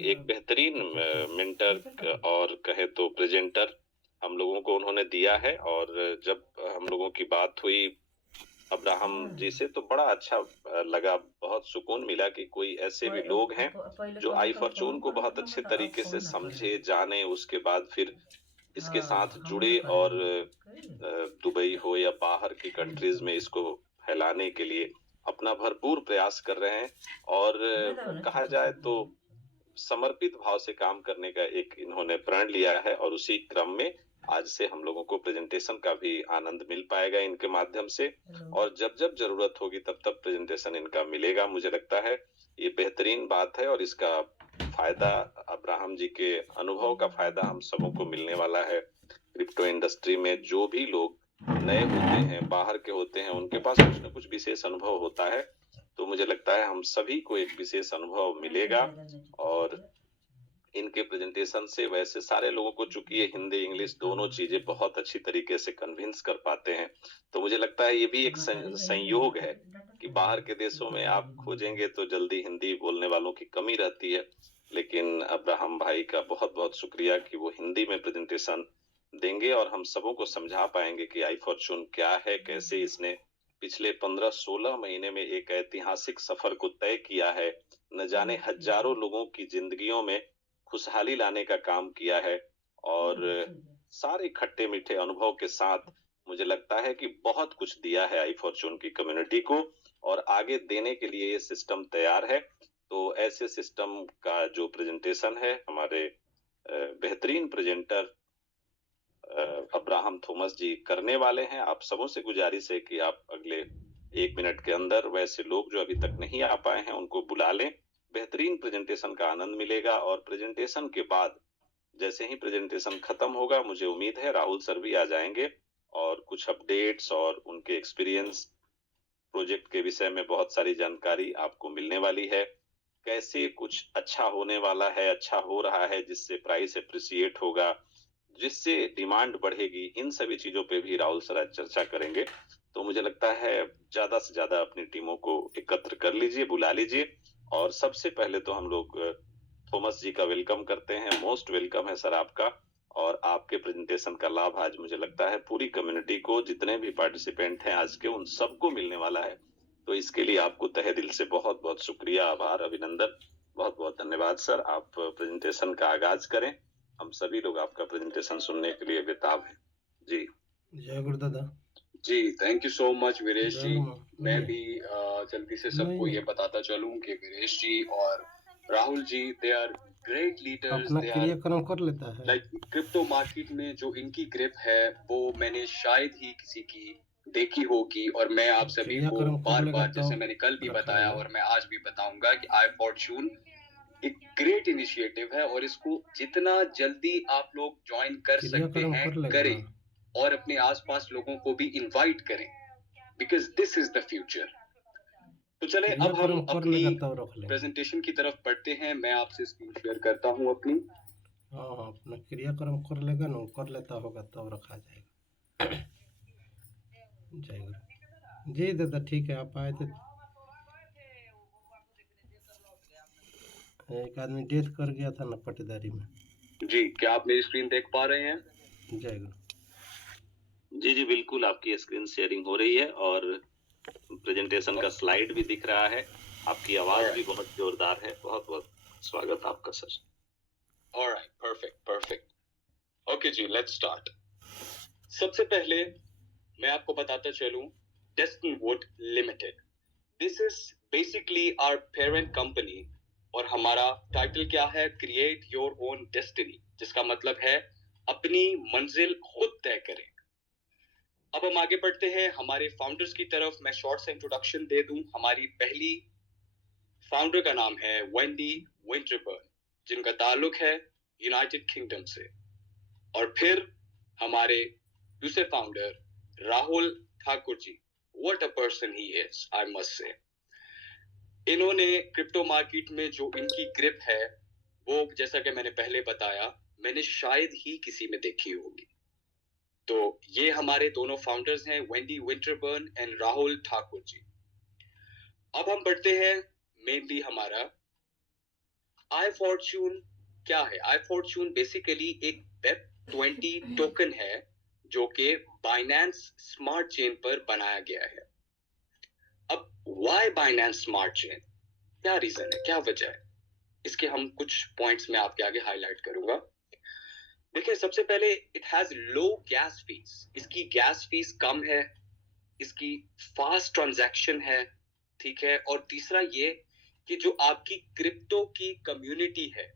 एक बेहतरीन मेंटर और कहे तो प्रेजेंटर हम लोगों को उन्होंने दिया है। और जब हम लोगों की बात हुई अब्राहम जी से तो बड़ा अच्छा लगा, बहुत सुकून मिला कि कोई ऐसे भी लोग हैं पहिले जो कॉल आई कॉल फॉर्चून करून को करत बहुत होतो अच्छे ना, अब तरीके से फोन ना समझे, करेला. जाने, उसके बाद फिर इसके हाँ, साथ हम ना जुड़े और करेला. कळलं? दुबई हो या बाहर की कंट्रीज में इसको फैलाने के लिए अपना भरपूर प्रयास कर रहे हैं। और गेला ना कहा तिथं जाए तो सगळं. समर्पित भाव से काम करने का एक इन्होंने प्रण लिया है। और उसी क्रम में आज से हम लोगों को प्रेजेंटेशन का भी आनंद मिल पाएगा इनके माध्यम से। हॅलो. और जब जब जरूरत होगी तब तब प्रेजेंटेशन इनका मिलेगा। मुझे लगता है ये बेहतरीन बात है और इसका फायदा अब्राहम जी के अनुभव का फायदा हम सबों को मिलने वाला है। क्रिप्टो इंडस्ट्री में जो भी लोग नए होते हैं, बाहर के होते हैं, उनके पास कुछ ना कुछ विशेष अनुभव होता है। तो मुझे लगता है हम सभी को एक विशेष अनुभव काय मिलेगा। सांगायला नाही तिथं और सगळं. इनके प्रेजेंटेशन से वैसे सारे लोगों को, चूंकि ये हिंदी इंग्लिश दोनों चीजें बहुत अच्छी तरीके से कन्विंस कर पाते हैं, तो मुझे लगता है ये भी एक म्हातारी बहीण आहे ना, संयोग है तिथे डाटा कि बाहर ठेवलेला. के देशों में स्पीकरवर आप बोलून घेऊ. खोजेंगे तो जल्दी हिंदी बोलने वालों की कमी रहती है। लेकिन अब्राहम भाई का बहुत बहुत शुक्रिया कि वो हिंदी में प्रेजेंटेशन देंगे और हम सबों को समझा पाएंगे कि आई फॉर्चून क्या है, कैसे इसने पिछले 15-16 महीने में एक ऐतिहासिक सफर को तय किया है, न जाने हजारों लोगों की जिंदगियों में खुशहाली लाने का काम किया है। और सारे खट्टे मीठे अनुभव के साथ मुझे लगता है कि बहुत कुछ दिया है आई फॉर्चून की कम्युनिटी को और आगे देने के लिए ये सिस्टम तैयार है। तो ऐसे सिस्टम का जो प्रेजेंटेशन है हमारे बेहतरीन प्रेजेंटर अब्राहम थॉमस जी करने वाले हैं। आप सबों से गुजारिश है कि आप अगले 1 मिनट के अंदर वैसे लोग जो अभी तक नहीं आ पाए हैं उनको बुला लें। बेहतरीन प्रेजेंटेशन का आनंद मिलेगा। और प्रेजेंटेशन के बाद जैसे ही प्रेजेंटेशन खत्म होगा मुझे उम्मीद है राहुल सर भी आ जाएंगे और कुछ अपडेट्स और उनके एक्सपीरियंस प्रोजेक्ट के विषय में बहुत सारी जानकारी आपको मिलने वाली है। कैसे कुछ अच्छा होने वाला है, अच्छा हो रहा है, जिससे प्राइस एप्रिसिएट होगा, जिससे डिमांड बढ़ेगी, इन सभी चीजों पे भी राहुल सर आज चर्चा करेंगे। तो मुझे लगता है ज्यादा से ज्यादा अपनी टीमों को एकत्र कर लीजिए, बुला लीजिए। और सबसे पहले तो हम लोग थॉमस जी का वेलकम करते हैं। मोस्ट वेलकम है सर आपका। और आपके प्रेजेंटेशन का लाभ आज मुझे लगता है पूरी कम्युनिटी को, जितने भी पार्टिसिपेंट हैं आज के, उन सबको मिलने वाला है। तो इसके लिए आपको तहे दिल से बहुत बहुत शुक्रिया, आभार, अभिनंदन। बहुत बहुत धन्यवाद सर। आप प्रेजेंटेशन का आगाज करें। हम सभी लोग आपका प्रेजेंटेशन सुनने के लिए बेताब हैं। जी। जय गुरुदादा. जी, thank you so much Veeresh जय जी। गुरु. मैं जी. भी जल्दी से नहीं सबको ये नहीं, बताता चलूं कि वीरेश जी और Rahul ji, they are great leaders, अपना दे आर क्रियाक्रम कर लेता है. लाइक क्रिप्टो मार्केट में जो इनकी ग्रिप है वो मैंने शायद ही किसी की देखी होगी। और मैं आप सभी को क्रियाक्रम कर बार लेगा बार, तो जैसे मैंने कल भी रखा बताया जाएगा. और मैं आज भी बताऊंगा कि आई फॉर्चून एक ग्रेट इनिशिएटिव है और इसको जितना जल्दी आप लोग ज्वाइन कर सकते क्रियाक्रम हैं कर लेगा करें। ना. और अपने आसपास लोगों को भी इनवाइट करें, because this is the future. तो चले अब हम क्रियाक्रम कर अपनी लेगा तब रख लेगा. प्रेजेंटेशन की तरफ बढ़ते हैं। मैं आपसे स्क्रीन शेयर करता हूं अपनी। हाँ हाँ, अपना क्रियाक्रम कर लेगा ना, कर लेता होगा तब रखा जाएगा. जय गुरु. जी दादा, ठीक है, आप आए थे. एक आदमी डेथ कर गया था ना पटेदारी में. जी, क्या आप मेरी स्क्रीन देख पा रहे हैं? जय गुरु. जी जी बिल्कुल, आपकी स्क्रीन शेयरिंग हो रही है और प्रेजेंटेशन का स्लाइड भी दिख रहा है। आपकी आवाज भी बहुत जोरदार है। बहुत बहुत स्वागत आपका sir. Alright, perfect perfect. Okay जी, लेट्स स्टार्ट। सबसे पहले मैं आपको बताता चलूं, destiny wood limited, this is basically our parent company. और हमारा टाइटल क्या है? क्रिएट योर ओन डेस्टिनी, जिसका मतलब है अपनी मंजिल खुद तय करें। अब हम आगे बढ़ते हैं हमारे फाउंडर्स की तरफ। मैं शॉर्ट सा इंट्रोडक्शन दे दूं। हमारी पहली फाउंडर का नाम है वेंडी विंटरबर्न, जिनका ताल्लुक है यूनाइटेड किंगडम से। और फिर हमारे दूसरे founder Rahul Thakur ji. What a person he is, I must say. इन्होंने क्रिप्टो मार्केट में जो इनकी ग्रिप है वो, जैसा कि मैंने पहले बताया, मैंने शायद ही किसी में देखी होगी। तो ये हमारे दोनों फाउंडर्स हैं, वेंडी विंटरबर्न एंड राहुल ठाकुर जी। अब हम बढ़ते हैं मेनली हमारा आई फॉर्च्यून क्या है? आई फॉर्च्यून बेसिकली एक Web20 टोकन है जो कि बाइनेंस स्मार्ट चेन पर बनाया गया है। अब व्हाई बाइनेंस स्मार्ट चेन? क्या रीजन है, क्या वजह है? इसके हम कुछ पॉइंट्स में आपके आगे हाईलाइट करूंगा। देखिए, सबसे पहले it has low gas fees, इसकी गैस फीस कम है, इसकी फास्ट ट्रांजैक्शन है, ठीक है। और तीसरा ये कि जो आपकी क्रिप्टो की कम्युनिटी है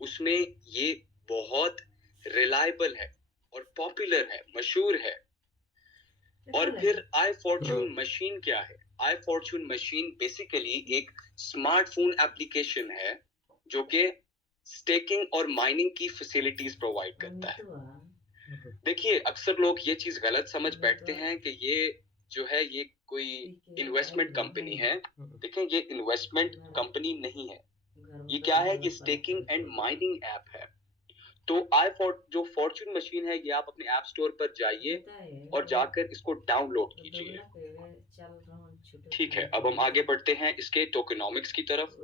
उसमें ये बहुत रिलायबल है और पॉपुलर है, मशहूर है। और फिर आई फॉर्च्यून मशीन क्या है? आई फॉर्च्यून मशीन बेसिकली एक स्मार्टफोन एप्लीकेशन है जो कि स्टेकिंग और माइनिंग की फैसिलिटीज प्रोवाइड करता है। देखिए, अक्सर लोग ये चीज गलत समझ बैठते हैं कि ये जो है ये कोई इन्वेस्टमेंट कंपनी है। देखें, ये इन्वेस्टमेंट कंपनी नहीं है, ये क्या है? ये स्टेकिंग एंड माइनिंग ऐप है। तो जो फॉर्च्यून मशीन है ये आप अपने ऐप स्टोर पर जाइए और जाकर इसको डाउनलोड कीजिए। ठीक है, अब हम आगे बढ़ते हैं इसके टोकेनॉमिक्स की तरफ।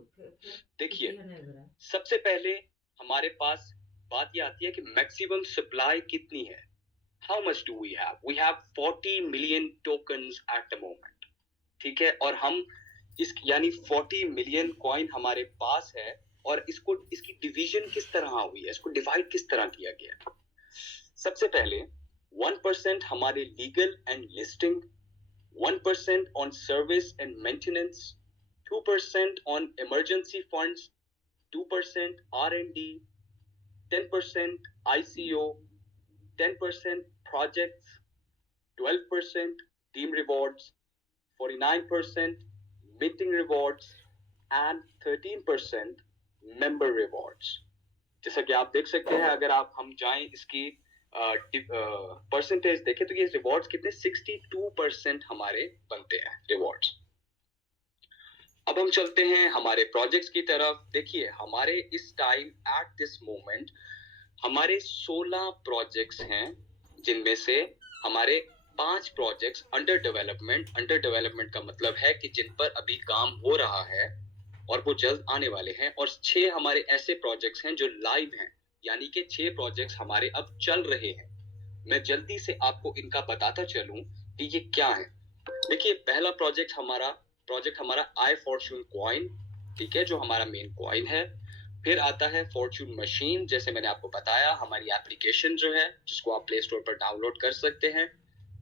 देखिए, सबसे पहले हमारे पास बात ये आती है कि मैक्सिमम सप्लाई कितनी है। How much do we have? We have 40 million tokens at the moment. ठीक है, और हम यानी 40 मिलियन कॉइन हमारे पास है और इसकी डिवीजन किस तरह हुई है, इसको डिवाइड किस तरह किया गया है। सबसे पहले 1% हमारे legal and listing, 1% on service and maintenance, 2% on emergency funds, 2% R&D, 10% ICO, 10% projects, 12% team rewards, 49% meeting rewards and 13% member rewards. जैसा कि आप देख सकते हैं, अगर हम जाएं इसकी परसेंटेज देखें तो ये रिवॉर्ड्स कितने 62% हमारे बनते हैं रिवॉर्ड्स। अब हम चलते हैं हमारे प्रोजेक्ट्स की तरफ। देखिए, हमारे इस टाइम एट दिस मोमेंट हमारे 16 प्रोजेक्ट्स हैं, जिनमें से हमारे 5 प्रोजेक्ट्स अंडर डेवलपमेंट का मतलब है कि जिन पर अभी काम हो रहा है और वो जल्द आने वाले हैं, और 6 हमारे ऐसे प्रोजेक्ट्स हैं जो लाइव हैं, यानी कि 6 प्रोजेक्ट्स हमारे अब चल रहे हैं। मैं जल्दी से आपको इनका बताता चलूं कि ये क्या है। देखिए, पहला प्रोजेक्ट हमारा आई फॉर्च्यून कॉइन, ठीक है, जो हमारा मेन कॉइन है। फिर आता है फॉर्च्यून मशीन, जैसे मैंने आपको बताया, हमारी एप्लीकेशन जो है जिसको आप प्ले स्टोर पर डाउनलोड कर सकते हैं।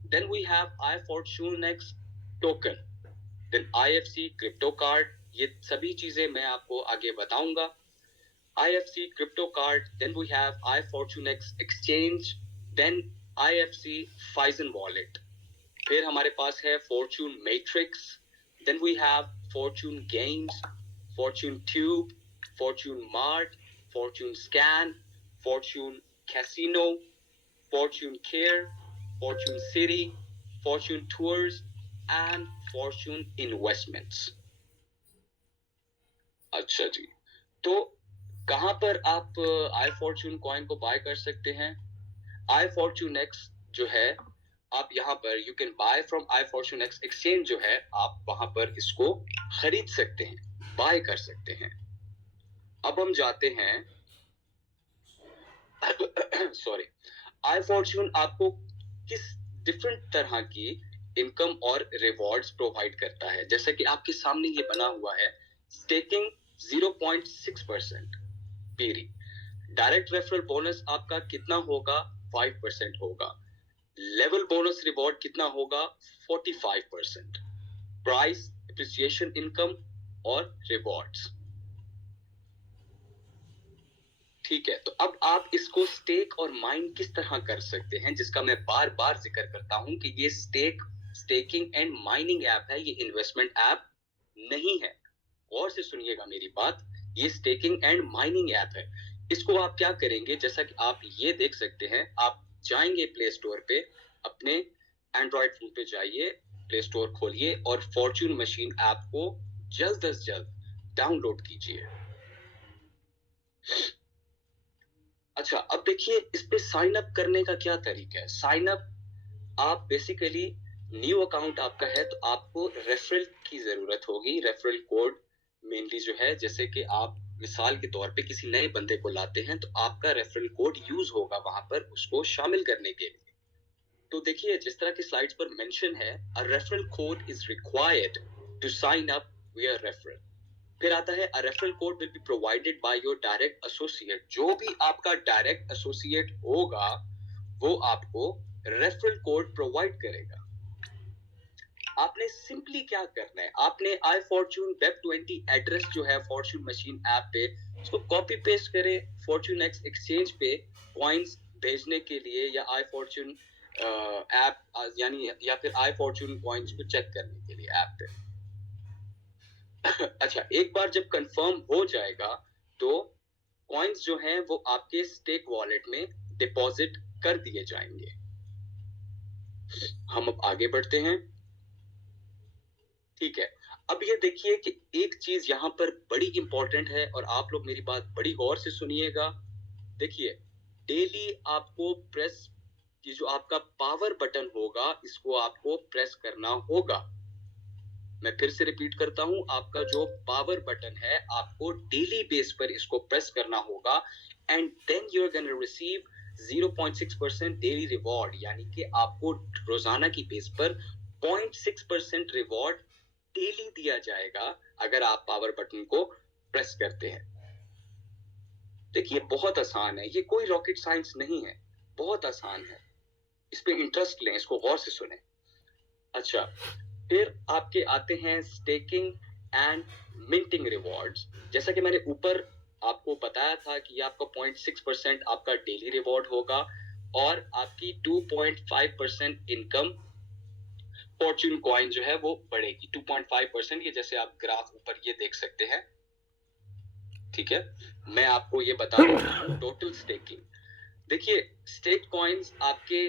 Then we have I fortune X token, then IFC crypto card. ये सभी चीजें मैं आपको आगे बताऊंगा। IFC crypto card, then we have I fortune X exchange, then IFC fizen wallet. फिर हमारे पास है fortune matrix, then we have fortune games, fortune tube, fortune mart, fortune scan, fortune casino, fortune care, fortune city, fortune tours and fortune investments. अच्छा जी, तो कहां पर आप आई फॉर्च्यून कॉइन को बाय कर सकते हैं? आई फॉर्च्यून एक्स जो है, आप यहाँ पर you can buy from I fortune X exchange जो है, आप वहां पर इसको खरीद सकते हैं, बाय कर सकते हैं। अब हम जाते हैं सॉरी, आई फॉर्च्यून आपको किस डिफरेंट तरह की इनकम और रिवॉर्ड्स प्रोवाइड करता है। जैसे कि आपके सामने ये बना हुआ है, स्टेकिंग 0.6% पीरी, डायरेक्ट रेफरल बोनस आपका कितना होगा? 5% होगा। लेवल बोनस रिवॉर्ड कितना होगा? 45%। प्राइस एप्रिसिएशन इनकम और रिवॉर्ड्स, ठीक है। तो अब आप इसको स्टेक और माइन किस तरह कर सकते हैं, जिसका मैं बार बार जिक्र करता हूं कि ये स्टेकिंग एंड माइनिंग ऐप है, ये इन्वेस्टमेंट ऐप नहीं है। गौर से सुनिएगा मेरी बात, ये स्टेकिंग एंड माइनिंग ऐप है। इसको आप क्या करेंगे, जैसा कि आप ये देख सकते हैं, आप जाएंगे प्ले स्टोर पे, अपने एंड्रॉइड फोन पे जाइए, प्ले स्टोर खोलिए और फॉर्च्यून मशीन ऐप को जल्द से जल्द डाउनलोड कीजिए। अच्छा, अब देखिए इस पे साइन अप करने का क्या तरीका है। साइन अप, आप बेसिकली न्यू अकाउंट आपका है तो आपको रेफरल की जरूरत होगी, रेफरल कोड मेनली जो है, जैसे कि आप मिसाल के तौर पे किसी नए बंदे को लाते हैं तो आपका रेफरल कोड यूज होगा वहां पर उसको शामिल करने के लिए। तो देखिए जिस तरह की स्लाइड्स पर मेंशन है, a referral code is required to sign up with referral. फिर आता है, a referral code will be provided by your direct associate. जो भी आपका डायरेक्ट एसोसिएट होगा वो आपको रेफरल कोड प्रोवाइड करेगा। आपने सिंपली क्या करना है, आपने आई फॉर्च्यून वेब 20 एड्रेस जो है फॉर्च्यून मशीन ऐप पे, उसको कॉपी पेस्ट करें फॉर्च्यून एक्स एक्सचेंज पे कॉइन्स भेजने के लिए, या आई फॉर्च्यून ऐप यानी या फिर आई फॉर्च्यून कॉइन्स को चेक करने के लिए ऐप पे। अच्छा, एक बार जब कंफर्म हो जाएगा तो कॉइन्स जो हैं वो आपके स्टेक वॉलेट में डिपॉजिट कर दिए जाएंगे। हम अब आगे बढ़ते हैं। ठीक है, अब ये देखिए कि एक चीज यहाँ पर बड़ी इंपॉर्टेंट है और आप लोग मेरी बात बड़ी गौर से सुनिएगा। देखिए, डेली आपको प्रेस, ये जो आपका पावर बटन होगा इसको आपको प्रेस करना होगा। मैं फिर से रिपीट करता हूं, आपका जो पावर बटन है आपको डेली बेस पर इसको प्रेस करना होगा, and then you are gonna receive 0.6% daily reward, यानी कि आपको रोजाना की बेस पर 0.6% रिवॉर्ड डेली दिया जाएगा अगर आप पावर बटन को प्रेस करते हैं। देखिए बहुत आसान है, ये कोई रॉकेट साइंस नहीं है, बहुत आसान है। इस पे इंटरेस्ट लें, इसको गौर से सुने। अच्छा, फिर आपके आते हैं स्टेकिंग एंड मिंटिंग रिवॉर्ड्स। जैसा कि मैंने ऊपर आपको बताया था कि ये आपका 0.6% आपका डेली रिवॉर्ड होगा और आपकी 2.5% इनकम फॉर्च्यून कॉइन जो है वो बढ़ेगी 2.5%। ये जैसे आप ग्राफ ऊपर ये देख सकते हैं। ठीक है, मैं आपको ये बता रहा हूँ टोटल स्टेकिंग। देखिए स्टेक कॉइन्स आपके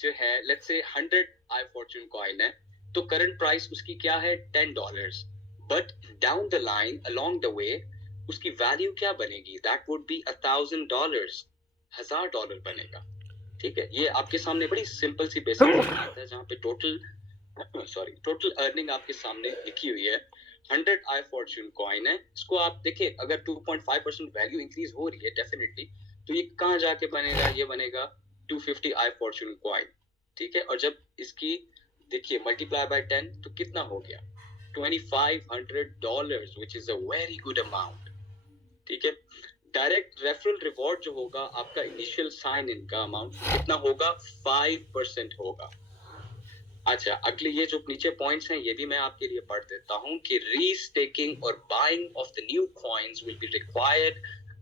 जो है, let's say 100 I Fortune coin है तो करंट प्राइस उसकी क्या है $10, but down the line along the way उसकी वैल्यू क्या बनेगी, दैट वुड बी $1000, $1000 बनेगा। ठीक है, ये आपके सामने बड़ी सिंपल सी बेसिक बात है जहाँ पे टोटल अर्निंग आपके सामने लिखी हुई है। 100 आई फॉर्च्यून कॉइन है, इसको आप देखिए अगर 2.5% वैल्यू इंक्रीज हो रही है डेफिनेटली, तो ये कहाँ जाके बनेगा, ये बनेगा 250 आई फॉर्च्यून कॉइन। ठीक है, और जब इसकी देखिए मल्टीप्लाई बाय 10 तो कितना हो गया, $2500, which is a very good amount. ठीक है, डायरेक्ट रेफरल रिवॉर्ड जो होगा आपका इनिशियल साइन इन का अमाउंट कितना होगा, 5% होगा। अच्छा, अगले ये जो नीचे पॉइंट्स हैं ये भी मैं आपके लिए पढ़ देता हूं कि रीस्टेकिंग और buying of the new coins will be required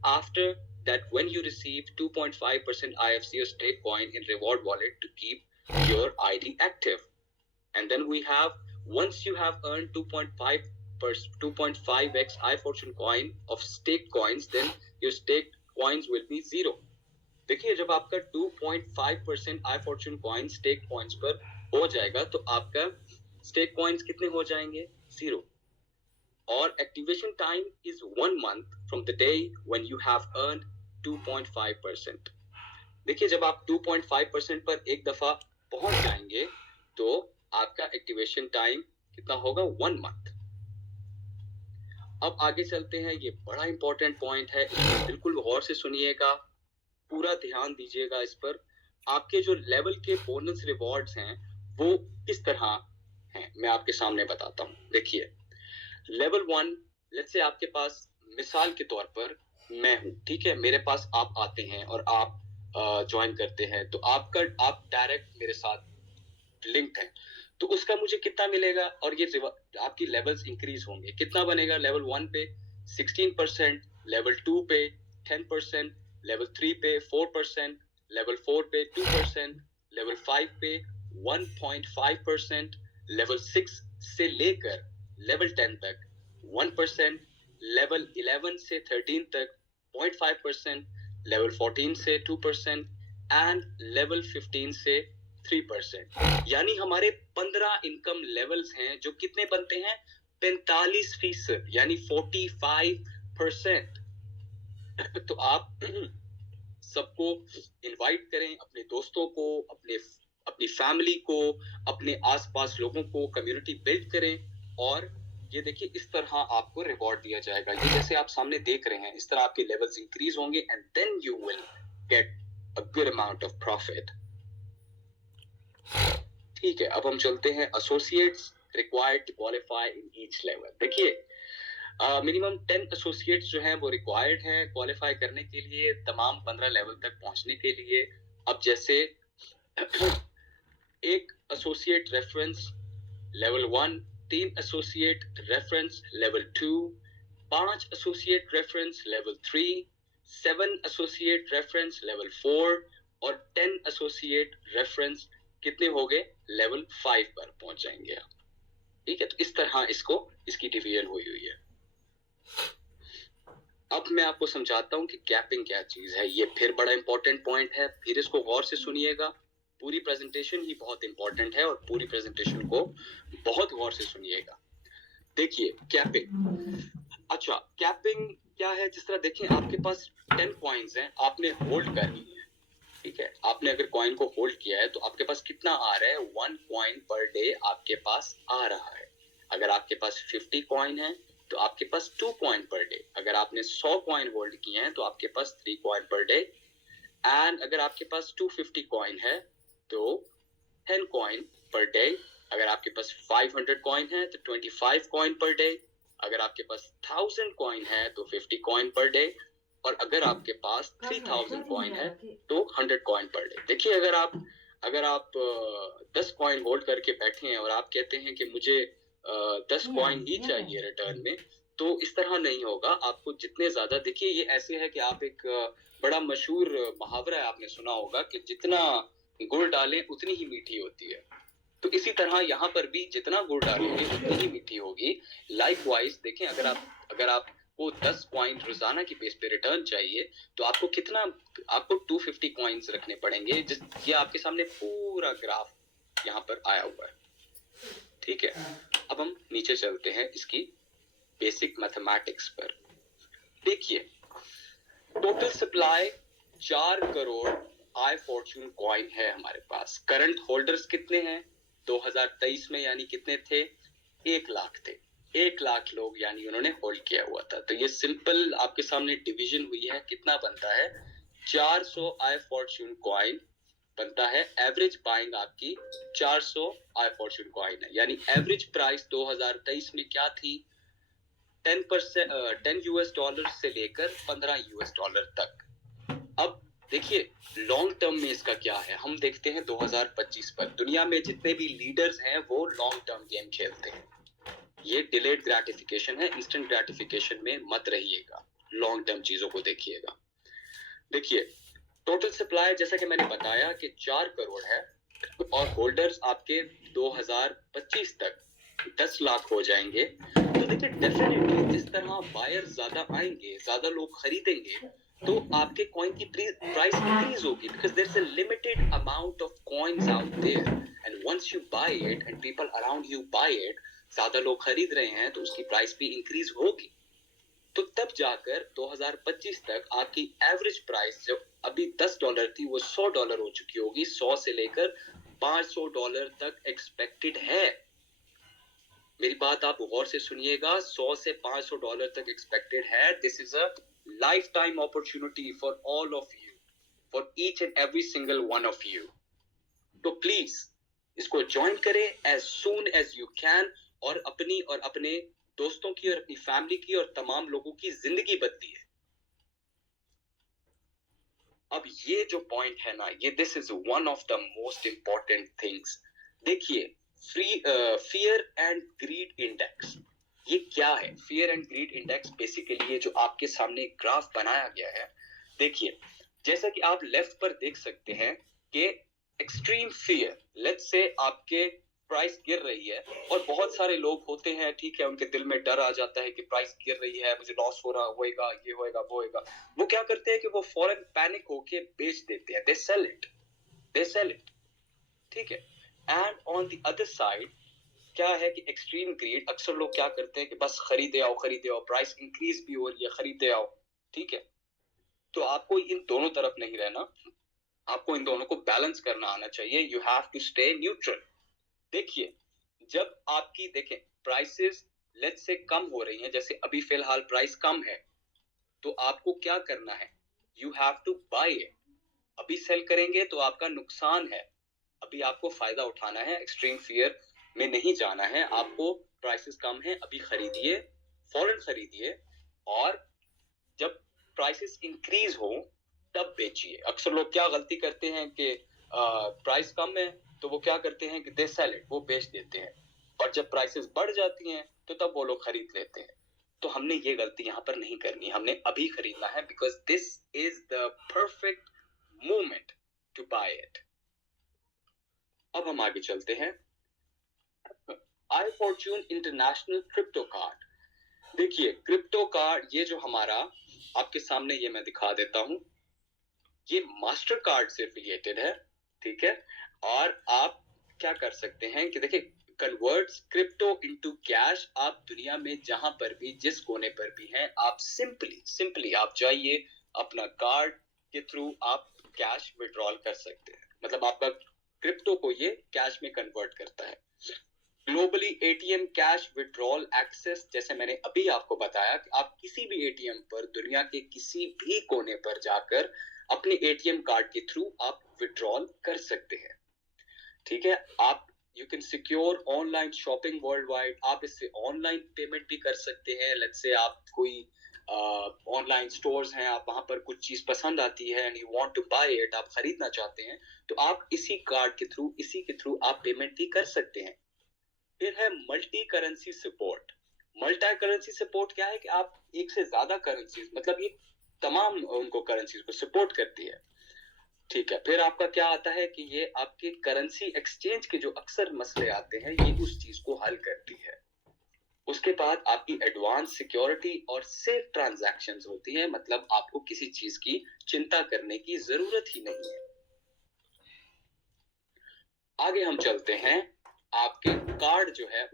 after that when you receive 2.5% IFC or stake coin in reward wallet to keep your ID active. And then we have, once you have earned 2.5x iFortune coin of stake coins, then your stake coins will be 0. देखिए जब आपका 2.5% iFortune coin stake coins पर हो जाएगा तो आपका stake coins कितने हो जाएंगे, 0. और activation time is 1 month from the day when you have earned 2.5%. देखिए जब आप 2.5% पर एक दफा पहुंच जाएंगे तो आपका एक्टिवेशन टाइम कितना होगा, 1 month. अब आगे चलते हैं, ये बड़ा इंपॉर्टेंट पॉइंट है, इसको बिल्कुल गौर से सुनिएगा, पूरा ध्यान दीजिएगा इस पर। आपके जो लेवल के बोनस रिवॉर्ड्स हैं वो किस तरह हैं मैं आपके सामने बताता हूँ। देखिए लेवल 1, लेट्स से आपके पास मिसाल के तौर पर मैं हूं, ठीक है, मेरे पास आप आते हैं और आप ज्वाइन करते हैं तो आप डायरेक्ट मेरे साथ लिंक्ड हैं तो उसका मुझे कितना मिलेगा, और ये आपकी लेवल्स इंक्रीज होंगे। कितना बनेगा, लेवल 1 पे 16%, लेवल 2 पे 10%, लेवल 3 पे 4%, लेवल 4 पे 2%, लेवल 5 पे 1.5%, लेवल 6 से लेकर लेवल 10 तक 1%, लेवल 11 से 13 तक 0.5%, लेवल 14 से 2% एंड लेवल 15 से 3%। यानी हमारे 15 इनकम लेवल्स हैं जो कितने बनते हैं, 45%, यानी 45%। तो आप सबको इनवाइट करें, अपने दोस्तों को, अपनी फैमिली को, अपने आसपास लोगों को कम्युनिटी बिल्ड करें और ये देखिए इस तरह आपको रिवॉर्ड दिया जाएगा। ये जैसे आप सामने देख रहे हैं, इस तरह आपके लेवल्स इंक्रीज होंगे and then you will get a good amount of profit. ठीक है, अब हम चलते हैं associates required to qualify in each level. देखिए मिनिमम 10 एसोसिएट्स जो हैं वो रिक्वायर्ड हैं क्वालिफाई करने के लिए, तमाम 15 लेवल तक पहुंचने के लिए। अब जैसे एक associate reference level 1, 3 associate reference level 2, 5 associate reference level 3, 7 associate reference level 4 और 10 एसोसिएट रेफरेंस कितने हो गए? लेवल 5 पर पहुंच जाएंगे आप। ठीक है, तो इस तरह इसकी डिवीजन हुई है। अब मैं आपको समझाता हूं कि गैपिंग क्या चीज है। ये फिर बड़ा इंपॉर्टेंट पॉइंट है, फिर इसको गौर से सुनिएगा। पूरी प्रेजेंटेशन ही बहुत इंपॉर्टेंट है और पूरी प्रेजेंटेशन को बहुत गौर से सुनिएगा। देखिए कैपिंग, अच्छा कैपिंग क्या है? जिस तरह देखिए आपके पास 10 कॉइन्स हैं, आपने होल्ड करनी है। ठीक है, आपने अगर कॉइन को होल्ड किया है तो आपके पास कितना आ रहा है? 1 कॉइन पर डे आपके पास आ रहा है। अगर आपके पास 50 कॉइन है तो आपके पास 2 कॉइन पर डे। अगर आपने 100 कॉइन होल्ड किए हैं तो आपके पास 3 कॉइन पर डे। एंड अगर आपके पास 250 कॉइन है तो 10 कॉइन पर डे। अगर आपके पास 500 कॉइन है तो 25 कॉइन पर डे। अगर आपके पास 1000 कॉइन है तो 50 कॉइन पर डे। और अगर आपके पास 3000 कॉइन है तो 100 कॉइन पर डे। देखिए अगर आप 10 कॉइन होल्ड करके बैठे हैं और आप कहते हैं कि मुझे 10 कॉइन ही चाहिए रिटर्न में, तो इस तरह नहीं होगा। आपको जितने ज्यादा, देखिए ये ऐसे है कि आप एक बड़ा मशहूर मुहावरा है, आपने सुना होगा कि जितना गुड़ डालें उतनी ही मीठी होती है। तो इसी तरह यहाँ पर भी जितना गुड़ डालेंगे उतनी ही मीठी होगी। लाइकवाइज देखें, अगर आपको 10 कॉइन रोजाना की बेस पे रिटर्न चाहिए तो आपको 250 कॉइन्स रखने पड़ेंगे। ये आपके सामने पूरा ग्राफ यहाँ पर आया हुआ है। ठीक है, अब हम नीचे चलते हैं इसकी बेसिक मैथमेटिक्स पर। देखिए टोटल सप्लाई 4 करोड़ आई फॉर्चून कॉइन है हमारे पास। करंट होल्डर्स कितने हैं? 2023 में यानी कितने थे? 1 लाख थे। 1 लाख लोग यानी उन्होंने होल्ड किया हुआ था। तो ये सिंपल आपके सामने डिवीजन हुई है। कितना बनता है? 400 आई फॉर्चून कॉइन बनता है। एवरेज बाइंग आपकी 400 आई फॉर्चून कॉइन है, यानी एवरेज प्राइस 2023 में क्या थी? 10 यूएस डॉलर से लेकर 15 यूएस डॉलर तक। अब देखिए लॉन्ग टर्म में इसका क्या है, हम देखते हैं 2025 पर। दुनिया में जितने भी लीडर्स हैं वो लॉन्ग टर्म गेम खेलते हैं। ये डिलेड ग्रेटिफिकेशन है, इंस्टेंट ग्रेटिफिकेशन में मत रहिएगा, लॉन्ग टर्म चीजों को देखिएगा। देखिए टोटल सप्लाई जैसा कि मैंने बताया कि 4 करोड़ है और होल्डर्स आपके 2025 तक 10 लाख हो जाएंगे। तो देखिए डेफिनेटली जिस तरह बायर ज्यादा आएंगे, ज्यादा लोग खरीदेंगे, तो आपके कॉइन की प्राइस इंक्रीज होगी, because there is a limited amount of coins out there and once you buy it and people around you buy it, ज्यादा लोग खरीद रहे हैं तो उसकी प्राइस भी इंक्रीज होगी। तो तब जाकर 2025 तक आपकी एवरेज प्राइस जो अभी $10 थी वो $100 हो चुकी होगी। 100 से लेकर $500 तक एक्सपेक्टेड है। मेरी बात आप गौर से सुनिएगा, 100 से $500 तक एक्सपेक्टेड है। This is a lifetime opportunity for all of you, for each and every single one of you. तो प्लीज इसको ज्वाइन करें as soon as you can और अपने दोस्तों की और अपनी फैमिली की और तमाम लोगों की जिंदगी बदली है। अब ये जो पॉइंट है ना, ये this is one of the most important things. देखिए फियर एंड ग्रीड इंडेक्स, ये क्या है? Fear and greed index basically ये जो आपके सामने ग्राफ बनाया गया है, देखिए जैसा कि आप लेफ्ट पर देख सकते हैं कि एक्सट्रीम फियर, लेट्स से आपके प्राइस गिर रही है और बहुत सारे लोग होते हैं, ठीक है, उनके दिल में डर आ जाता है कि प्राइस गिर रही है, मुझे लॉस हो रहा होएगा, ये होएगा वो होएगा। वो क्या करते हैं कि वो फौरन पैनिक होके बेच देते हैं, दे सेल इट। ठीक है, and on the other side क्या है कि एक्सट्रीम ग्रीड, अक्सर लोग क्या करते हैं कि बस खरीदे आओ, प्राइस इंक्रीज भी हो रही है, खरीदे आओ। ठीक है, तो आपको इन दोनों तरफ नहीं रहना, आपको इन दोनों को बैलेंस करना आना चाहिए। You have to stay neutral. देखिए जब आपकी देखें प्राइसेस लेट्स से कम हो रही हैं, जैसे अभी फिलहाल प्राइस कम है, तो आपको क्या करना है, you have to buy it. अभी सेल करेंगे तो आपका नुकसान है, अभी आपको फायदा उठाना है, एक्सट्रीम फियर में नहीं जाना है, आपको प्राइसेस कम है अभी खरीदिए, फौरन खरीदिए, और जब प्राइसेस इंक्रीज हो तब बेचिए। अक्सर लोग क्या गलती करते हैं कि प्राइस कम है तो वो क्या करते हैं कि दे सेल इट, वो बेच देते हैं, और जब प्राइसेस बढ़ जाती हैं तो तब वो लोग खरीद लेते हैं। तो हमने ये गलती यहाँ पर नहीं करनी, हमने अभी खरीदना है, because this is the perfect moment to buy it. अब हम आगे चलते हैं, i fortune international crypto card. देखिए क्रिप्टो कार्ड, ये जो हमारा आपके सामने ये मैं दिखा देता हूं, ये मास्टर कार्ड से एफिलिएटेड है, ठीक है। और आप क्या कर सकते हैं कि देखिए, कन्वर्ट्स क्रिप्टो इनटू कैश। आप दुनिया में जहां पर भी, जिस कोने पर भी हैं, आप सिंपली आप जाइए, अपना कार्ड के थ्रू आप कैश विड्रॉल कर सकते हैं। मतलब आपका क्रिप्टो को ये कैश में कन्वर्ट करता है। Globally ATM cash withdrawal access, जैसे मैंने अभी आपको बताया कि आप किसी भी एटीएम पर, दुनिया के किसी भी कोने पर जाकर अपने एटीएम कार्ड के थ्रू आप विड्रॉल कर सकते हैं, ठीक है। आप you can secure online shopping world wide. आप इससे ऑनलाइन पेमेंट भी कर सकते हैं। लेट्स से आप कोई ऑनलाइन स्टोर्स हैं, आप वहां पर कुछ चीज पसंद आती है and you want to buy it, आप खरीदना चाहते हैं, तो आप इसी कार्ड के थ्रू, इसी के थ्रू आप पेमेंट भी कर सकते हैं। फिर है multi currency support. Multi currency support क्या है कि आप एक से ज्यादा करेंसीज, मतलब ये तमाम उनको करेंसीज को सपोर्ट करती है, ठीक है। फिर आपका क्या आता है कि ये आपके करेंसी एक्सचेंज के जो अक्सर मसले आते हैं, ये उस चीज को हल करती है। उसके बाद आपकी एडवांस सिक्योरिटी और सेफ ट्रांजैक्शंस होती हैं, मतलब आपको किसी चीज की चिंता करने की जरूरत ही नहीं है। आगे हम चलते हैं, आपके कार्ड जो है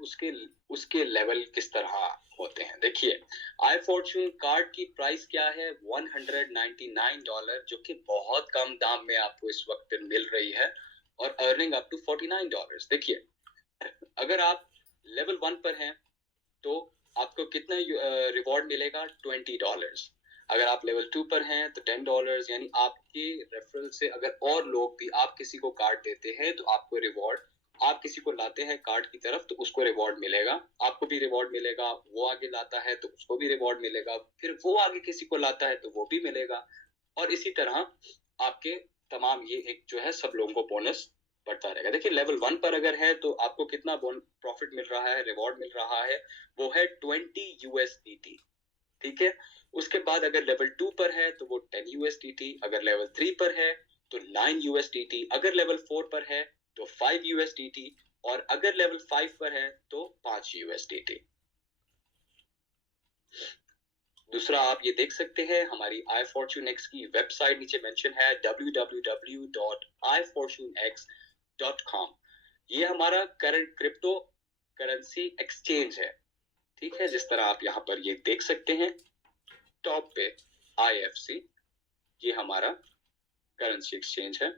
उसके लेवल किस तरह होते हैं। देखिए, आई फॉर्च्यून कार्ड की प्राइस क्या है, $199, जो कि बहुत कम दाम में आपको इस वक्त मिल रही है, और अर्निंग अप टू $49। देखिए, अगर आप लेवल 1 पर हैं तो आपको कितना रिवॉर्ड मिलेगा, $20। अगर आप लेवल 2 पर हैं तो $10, यानी आपके रेफरल से अगर और लोग भी, आप किसी को कार्ड देते हैं तो आपको रिवॉर्ड, आप किसी को लाते हैं कार्ड की तरफ तो उसको रिवॉर्ड मिलेगा, आपको भी रिवॉर्ड मिलेगा, वो आगे लाता है तो उसको भी रिवॉर्ड मिलेगा, फिर वो आगे किसी को लाता है तो वो भी मिलेगा, और इसी तरह आपके तमाम ये एक जो है सब लोगों को बोनस बढ़ता रहेगा। देखिए, लेवल 1 पर अगर है तो आपको कितना प्रॉफिट मिल रहा है, रिवॉर्ड मिल रहा है, वो है $20, ठीक है। उसके बाद अगर लेवल 2 पर है तो वो $10, अगर लेवल 3 पर है तो $9, अगर लेवल 4 पर है तो $5, और अगर लेवल 5 पर है तो $5। दूसरा, आप ये देख सकते हैं, हमारी iFortuneX की वेबसाइट नीचे मेंशन है, www.ifortunex.com। ये हमारा करंट क्रिप्टो करेंसी एक्सचेंज है, ठीक है। जिस तरह आप यहाँ पर ये देख सकते हैं, टॉप पे IFC, ये हमारा करेंसी एक्सचेंज है।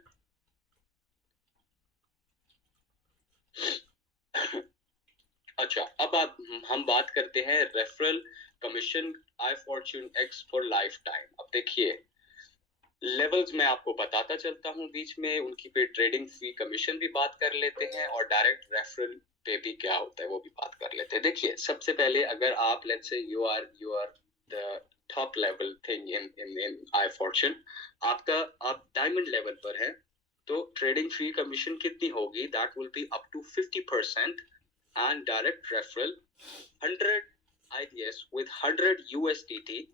अच्छा, अब हम बात करते हैं referral commission iFortuneX for life time. अब देखिए, लेवल्स मैं आपको बताता चलता हूं बीच में, उनकी पे ट्रेडिंग फी कमीशन भी बात कर लेते हैं, और डायरेक्ट रेफरल पे भी क्या होता है वो भी बात कर लेते हैं। देखिए, सबसे पहले अगर आप let's say you are the top level thing in iFortune, आप डायमंड लेवल पर हैं, तो ट्रेडिंग फी कमीशन कितनी होगी, that will be up to 50%, and direct referral 100 IDS with $100।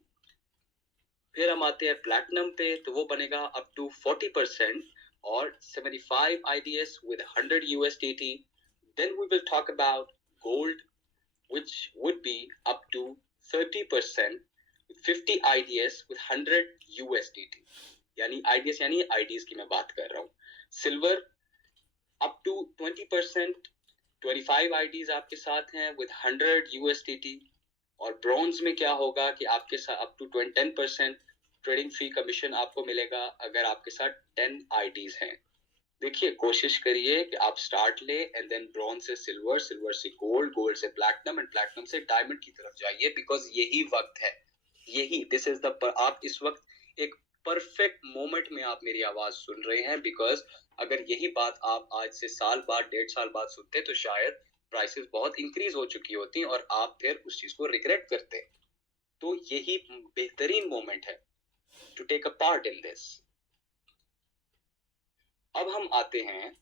फिर हम आते हैं प्लैटिनम पे, तो वो बनेगा अप टू 40%, और 75 IDS with $100। Then we will talk about gold, which would be up to 30%, 50 IDS with $100। यानी IDS यानी IDs की मैं बात कर रहा हूँ। सिल्वर up to 20%, 25 IDs आपके साथ हैं with $100। और ब्रॉन्ज में क्या होगा कि आपके साथ up to 10% trading fee commission आपको मिलेगा अगर आपके साथ 10 IDs हैं। देखिए कोशिश करिए कि आप स्टार्ट ले एंड देन ब्रॉन्ज से सिल्वर, सिल्वर से गोल्ड, गोल्ड से प्लैटिनम एंड प्लैटिनम से डायमंड की तरफ जाइए, बिकॉज यही वक्त है, यही दिस इज द आप इस वक्त एक परफेक्ट मोमेंट में आप मेरी आवाज सुन रहे हैं, बिकॉज अगर यही बात आप आज से साल बाद, 1.5 साल बाद सुनते तो शायद प्राइसेस बहुत इंक्रीज हो चुकी होती और आप फिर उस चीज को रिग्रेट करते। तो यही बेहतरीन मोमेंट है to take a part in this. अब हम आते हैं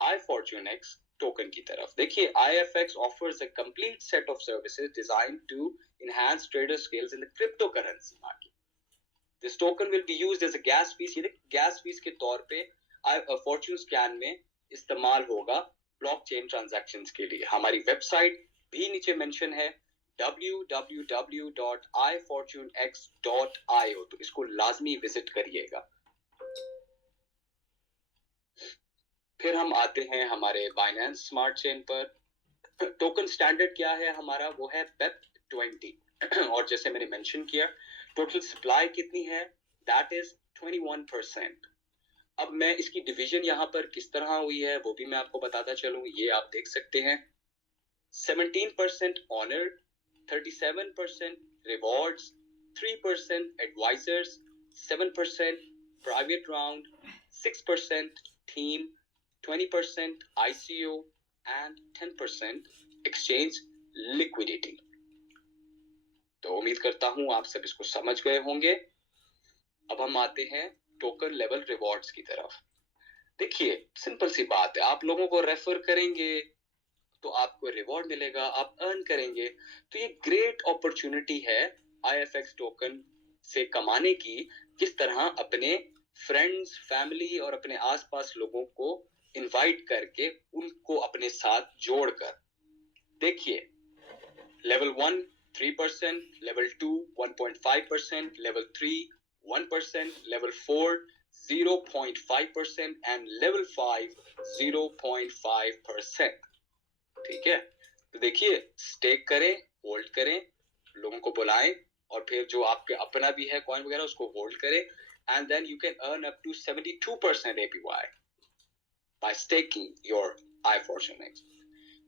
iFortuneX टोकन की तरफ। देखिए IFX offers a complete set of services designed to enhance trader skills in the cryptocurrency market. This token will be used as a gas fees, ये gas fees के तौर पे Fortune Scan में इस्तेमाल होगा ब्लॉकचेन ट्रांजैक्शंस के लिए। हमारी वेबसाइट भी नीचे मेंशन है www.ifortunex.io, तो इसको लाजमी विजिट करिएगा। फिर हम आते हैं हमारे बाइनेंस स्मार्ट चेन पर। टोकन स्टैंडर्ड क्या है हमारा, वो है BEP20 और जैसे मैंने मेंशन किया टोटल सप्लाई कितनी है, दैट इज 21%। अब मैं इसकी डिवीजन यहाँ पर किस तरह हुई है वो भी मैं आपको बताता चलूं, ये आप देख सकते हैं। 17% owner, 37% rewards, 3% advisers, 7% private round, 6% team, 20% ICO and 10% exchange liquidity। तो उम्मीद करता हूं आप सब इसको समझ गए होंगे। अब हम आते हैं टोकन लेवल रिवॉर्ड्स की तरफ। देखिए सिंपल सी बात है, आप लोगों को रेफर करेंगे तो आपको रिवॉर्ड मिलेगा, आप अर्न करेंगे, तो ये ग्रेट अपॉर्चुनिटी है IFX टोकन से कमाने की। किस तरह अपने फ्रेंड्स, फैमिली और अपने आसपास लोगों को इनवाइट करके उनको अपने साथ जोड़कर। देखिए level 1 3%, level 2 1.5%, level 3 1%, level 4 0.5% and level 5 0.5%। ठीक है, तो देखिए स्टेक करें, होल्ड करें, लोगों को बुलाएं और फिर जो आपके अपना भी है कॉइन वगैरह उसको होल्ड करें and then you can earn up to 72% APY by staking your iFortuneX।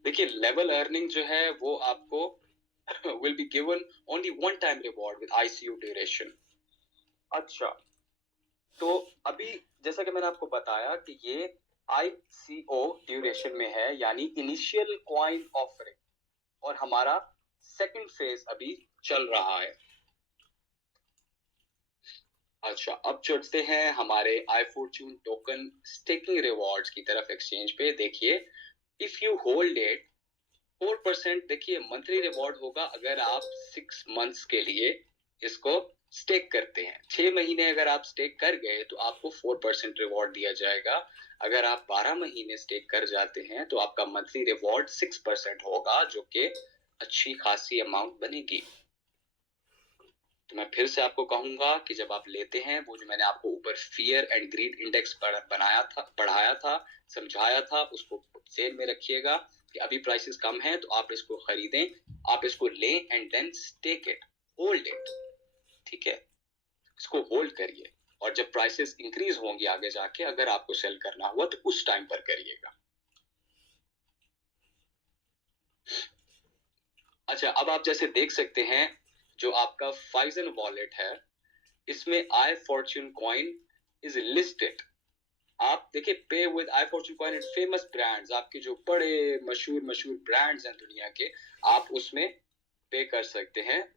देखिए लेवल अर्निंग जो है वो आपको will be given only one time reward with ICO duration। अच्छा, तो अभी जैसा कि मैंने आपको बताया कि ये ICO ड्यूरेशन में है, यानी इनिशियल कॉइन ऑफरिंग, और हमारा सेकंड फेज अभी चल रहा है। अच्छा, अब चलते हैं हमारे iFortune टोकन स्टेकिंग रिवॉर्ड्स की तरफ एक्सचेंज पे। देखिए इफ यू होल्ड इट 4%, देखिए मंथली रिवॉर्ड होगा अगर आप 6 मंथ्स के लिए इसको स्टेक करते हैं। 6 महीने अगर आप स्टेक कर गए तो आपको 4% रिवॉर्ड दिया जाएगा। अगर आप 12 महीने स्टेक कर जाते हैं तो आपका मंथली रिवॉर्ड 6% होगा, जो कि अच्छी खासी अमाउंट बनेगी। तो मैं फिर से आपको कहूंगा कि जब आप लेते हैं, वो जो मैंने आपको ऊपर फियर एंड ग्रीड इंडेक्स पढ़ाया था, समझाया था, उसको सेल में रखिएगा कि अभी प्राइसेस कम हैं तो आप इसको खरीदें, आप इसको लें and then stake it, hold it. ठीक है, इसको होल्ड करिए और जब प्राइसेस इंक्रीज होंगी आगे जाके, अगर आपको सेल करना हुआ तो उस टाइम पर करिएगा। अच्छा, अब आप जैसे देख सकते हैं जो आपका फाइजन वॉलेट है, इसमें iFortune कॉइन इज लिस्टेड। आप देखिए पे with iFortune coin and famous brands, आपके जो बड़े मशहूर ब्रांड्स हैं दुनिया के, आप उसमें पे कर सकते हैं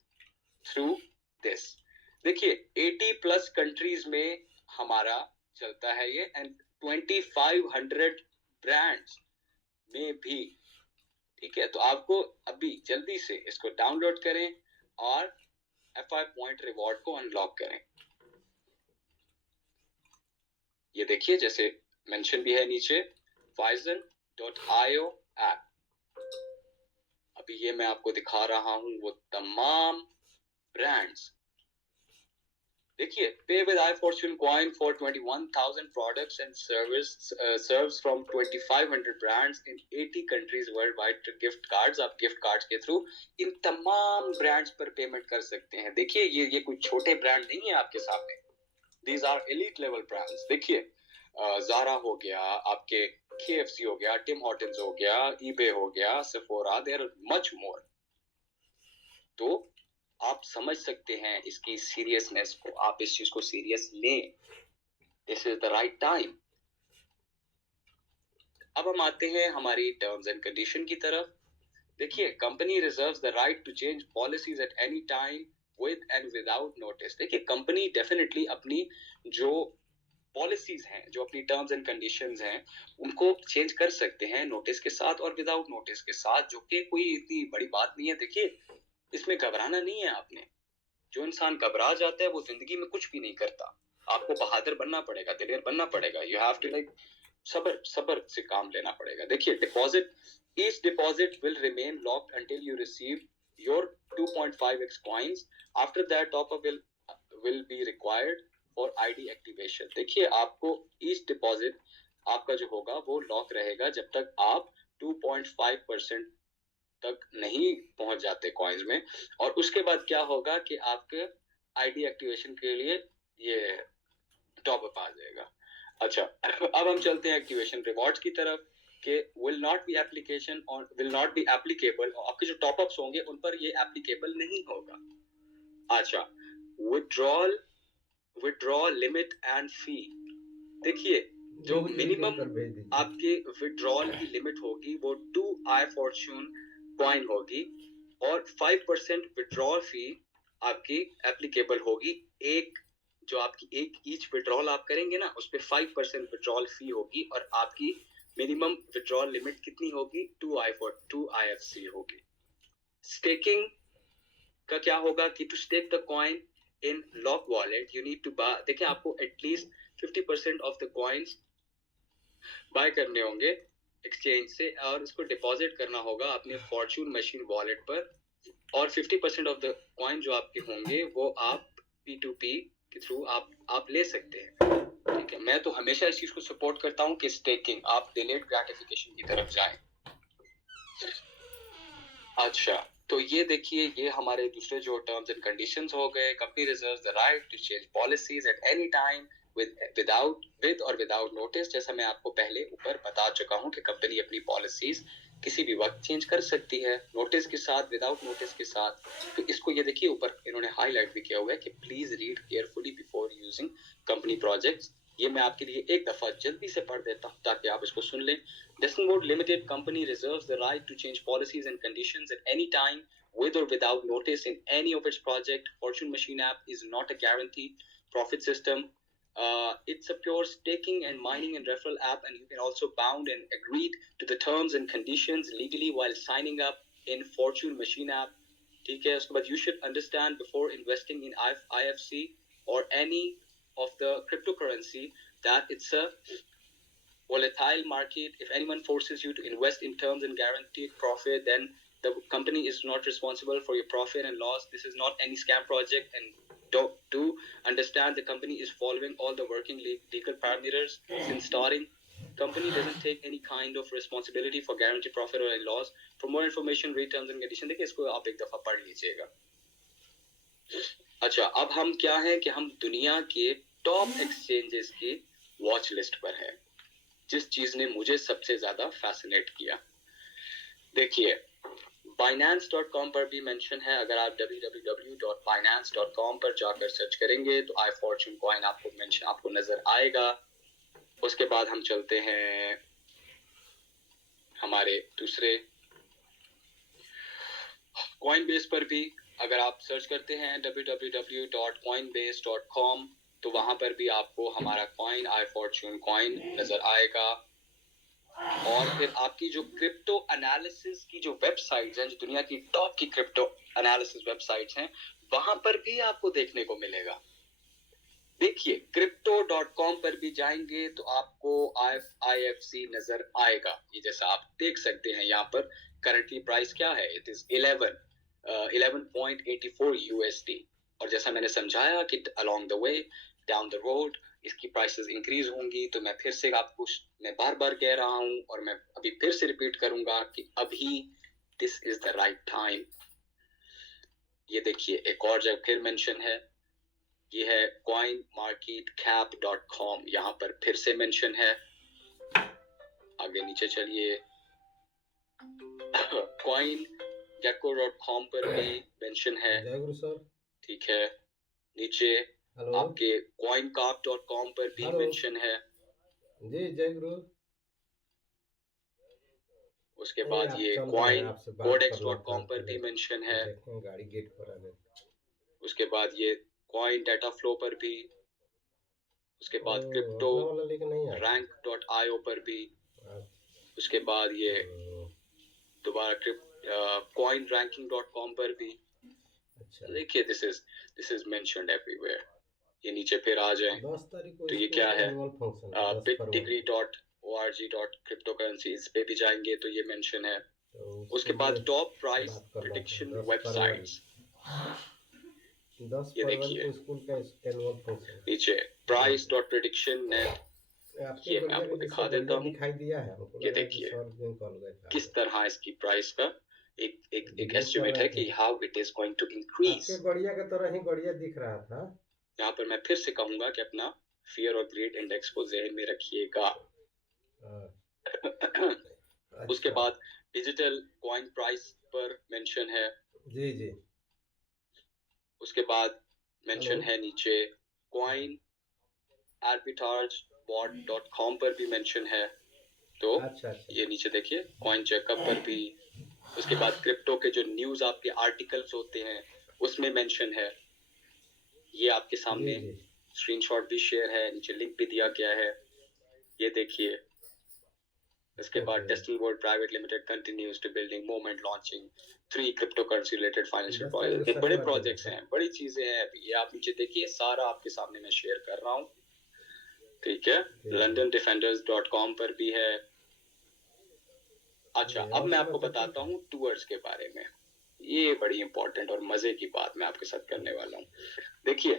थ्रू दिस। देखिए 80+ कंट्रीज में हमारा चलता है ये एंड 2500 ब्रांड्स में भी। ठीक है, तो आपको अभी जल्दी से इसको डाउनलोड करें और FI पॉइंट रिवॉर्ड को अनलॉक करें। ये देखिए जैसे मेंशन भी है नीचे Phison.io ऐप। अभी ये मैं आपको दिखा रहा हूं वो तमाम ब्रांड्स। देखिए पे with iFortune coin for 21,000 products and serves from 2500 brands in 80 countries world wide. Gift cards, आप गिफ्ट कार्ड्स के थ्रू इन तमाम ब्रांड्स पर पेमेंट कर सकते हैं। देखिए ये कोई छोटे ब्रांड नहीं है आपके सामने, these are elite level brands। देखिए जारा हो गया, आपके KFC हो गया, टिम हॉर्टन्स हो गया, eBay हो गया, Sephora, there are much more. तो आप समझ सकते हैं इसकी सीरियसनेस को, आप इस चीज को सीरियस लें। This is the right time. अब हम आते हैं हमारी टर्म्स एंड कंडीशन की तरफ। देखिए, company reserves the right to change policies at any time with and without notice. देखिए, कंपनी डेफिनेटली अपनी जो पॉलिसीज हैं, जो अपनी टर्म्स एंड कंडीशंस हैं, उनको चेंज कर सकते हैं नोटिस के साथ और विदाउट नोटिस के साथ, जो कि कोई इतनी बड़ी बात नहीं है। देखिए, इसमें घबराना नहीं है आपने। जो इंसान घबरा जाता है वो जिंदगी में कुछ भी नहीं करता। आपको बहादुर बनना पड़ेगा, दिलेर बनना पड़ेगा। यू हैव टू लाइक सबर से काम लेना पड़ेगा। देखिए, each deposit will remain locked until you receive your 2.5x coins. After that, top up will be required for ID activation. देखिए, आपको each deposit आपका जो होगा वो लॉक रहेगा जब तक आप 2.5% तक नहीं पहुंच जाते कॉइन्स में। और उसके बाद क्या होगा कि आपके ID एक्टिवेशन के लिए ये टॉप अप आ जाएगा। अच्छा, अब हम चलते हैं एक्टिवेशन रिवॉर्ड्स की तरफ कि will not be applicable, आपके जो टॉप अप्स होंगे उन पर ये एप्लीकेबल नहीं होगा। अच्छा, विड्रॉ लिमिट एंड फी। देखिए, जो मिनिमम आपके विड्रॉल की लिमिट होगी वो 2 iFortune कॉइन होगी और 5% विड्रॉल फी आपकी एप्लीकेबल होगी। एक जो आपकी एक ईच विड्रॉल आप करेंगे ना, उस पे 5% विड्रॉल फी होगी और आपकी मिनिमम विड्रॉल लिमिट कितनी होगी? 2 IFC होगी। स्टेकिंग का क्या होगा कि to stake the coin in lock wallet you need to buy, देखिए आपको at least 50% of the coins buy करने होंगे एक्सचेंज से और इसको डिपॉजिट करना होगा अपने फॉर्च्यून मशीन वॉलेट पर। और 50% ऑफ द कॉइन जो आपके होंगे वो आप P2P के थ्रू आप ले सकते हैं। ठीक है, मैं तो हमेशा इस चीज को सपोर्ट करता हूं कि स्टेकिंग, आप डिलेड ग्रेटिफिकेशन की तरफ जाएं। अच्छा, तो ये देखिए, ये हमारे दूसरे जो टर्म्स एंड कंडीशंस हो गए। Company reserves the right to change policies at any time with और विदाउट नोटिस। जैसा मैं आपको पहले ऊपर बता चुका हूं कि कंपनी अपनी पॉलिसीज किसी भी वक्त चेंज कर सकती है, नोटिस के साथ, विदाउट नोटिस के साथ। तो इसको ये देखिए ऊपर इन्होंने हाईलाइट भी किया हुआ है कि please read carefully before using company projects. ये मैं आपके लिए एक दफा जल्दी से पढ़ देता हूं ताकि आप इसको सुन लें। Destinwood Limited Company reserves the right to change policies and conditions at any time with or without notice in any of its project. Fortune Machine app is not a guaranteed profit system. It's a pure staking and mining and referral app, and you can also bound and agree to the terms and conditions legally while signing up in Fortune Machine app. ठीक है, उसके बाद you should understand before investing in IFC or any of the cryptocurrency that it's a volatile market. If anyone forces you to invest in terms and guaranteed profit, then the company is not responsible for your profit and loss. This is not any scam project, and do understand the company is following all the working legal parameters since starting. Company doesn't take any kind of responsibility for guaranteed profit or any loss. For more information, read terms and conditions. देखिए, इसको आप एक दफा पढ़ लीजिएगा। अच्छा, अब हम क्या है कि हम दुनिया के टॉप एक्सचेंजेस की वॉच लिस्ट पर है, जिस चीज ने मुझे सबसे ज्यादा फैसिनेट किया। देखिए, Binance.com पर भी मेंशन है। अगर आप www.binance.com पर जाकर सर्च करेंगे तो iFortune कॉइन आपको नजर आएगा। उसके बाद हम चलते हैं हमारे दूसरे Coinbase पर भी। अगर आप सर्च करते हैं www.coinbase.com तो वहां पर भी आपको हमारा कॉइन iFortune कॉइन नजर आएगा। और फिर आपकी जो क्रिप्टो एनालिसिस की जो वेबसाइट्स हैं, जो दुनिया की टॉप की क्रिप्टो एनालिसिस वेबसाइट्स हैं, वहां पर भी आपको देखने को मिलेगा। देखिए, crypto.com पर भी जाएंगे तो आपको IFC नजर आएगा। ये जैसा आप देख सकते हैं यहाँ पर करंटली प्राइस क्या है, इट इज 11.84 USD। और जैसा मैंने समझाया कि along the way, down the road, इसकी प्राइसेस इंक्रीज होंगी। तो मैं फिर से आपको मैं बार बार कह रहा हूं और मैं अभी फिर से रिपीट करूंगा कि अभी this is the right time. ये देखिए, एक और जगह फिर मेंशन है ये है coinmarketcap.com, यहाँ पर फिर से मेंशन है। आगे नीचे चलिए, coingecko.com पर भी मेंशन है। जय गुरु सर। ठीक है, नीचे हेलो आपके coincarp.com पर भी हेलो। मेंशन है। जी जय गुरु। उसके बाद आप ये चल रहे हैं, आपसे बात करना था, coincodex.com पर भी मेंशन है। देखें गाड़ी गेट पर आ गई। उसके बाद ये coin data flow पर भी, उसके बाद crypto अपना वाला लेके नहीं आया। rank.io पर भी, अच्छा। उसके बाद ये दोबारा coinranking.com पर भी। अच्छा। देखिए this is mentioned everywhere। ये नीचे फिर आ जाए 10 तारीख को तो ये इसको क्या है, एनुअल फंक्शन 10 फरवरी। bitdegree.org.cryptocurrencies पे भी जाएंगे तो ये मेंशन है। तो उसके बाद लिए टॉप प्राइस बात करना था, प्रेडिक्शन 10 वेबसाइट्स, 10 ये फरवरी देखिए को स्कूल का एनुअल फंक्शन। नीचे price.prediction.net, आपके ये मैं बढ़िया आपको के दिखा जैसे देता बढ़िया हूँ। दिखाई दिया है, हमको ये लगा कि देखिए सर दिन कॉल गए था। किस तरह इसकी प्राइस का एक डिलीट कर एस्टिमेट रहे है थे। कि how it is going to increase. आपके बढ़िया की तरह ही बढ़िया दिख रहा था। यहाँ पर मैं फिर से कहूंगा कि अपना फियर और ग्रेड इंडेक्स को ज़हन में रखिएगा। उसके अच्छा। बाद डिजिटल कॉइन प्राइस पर मेंशन है। जी जी। उसके बाद मेंशन हेलो। है नीचे कॉइन arbitragebot.com पर भी मेंशन है। तो अच्छा अच्छा। ये नीचे देखिए कॉइन चेकअप पर भी। उसके बाद क्रिप्टो के जो न्यूज आपके आर्टिकल्स होते हैं उसमें मेंशन है। ये आपके सामने जी जी। स्क्रीनशॉट भी शेयर है, नीचे लिंक भी दिया गया है, ये देखिए। इसके बाद okay. Destiny world private limited continues to building moment launching 3 crypto currency related financial 10 तारीख प्रोजेक्ट। को ये बड़े शनिवार प्रोजेक्ट्स देना हैं, बड़ी चीजें हैं। ये आप नीचे देखिए, सारा आपके सामने मैं शेयर कर रहा हूँ। ठीक है, londondefenders.com पर भी है। अच्छा, अब मैं आपको बताता हूँ टूर्स के बारे में। ये बड़ी इंपॉर्टेंट और मजे की बात मैं आपके साथ करने वाला हूँ। देखिए,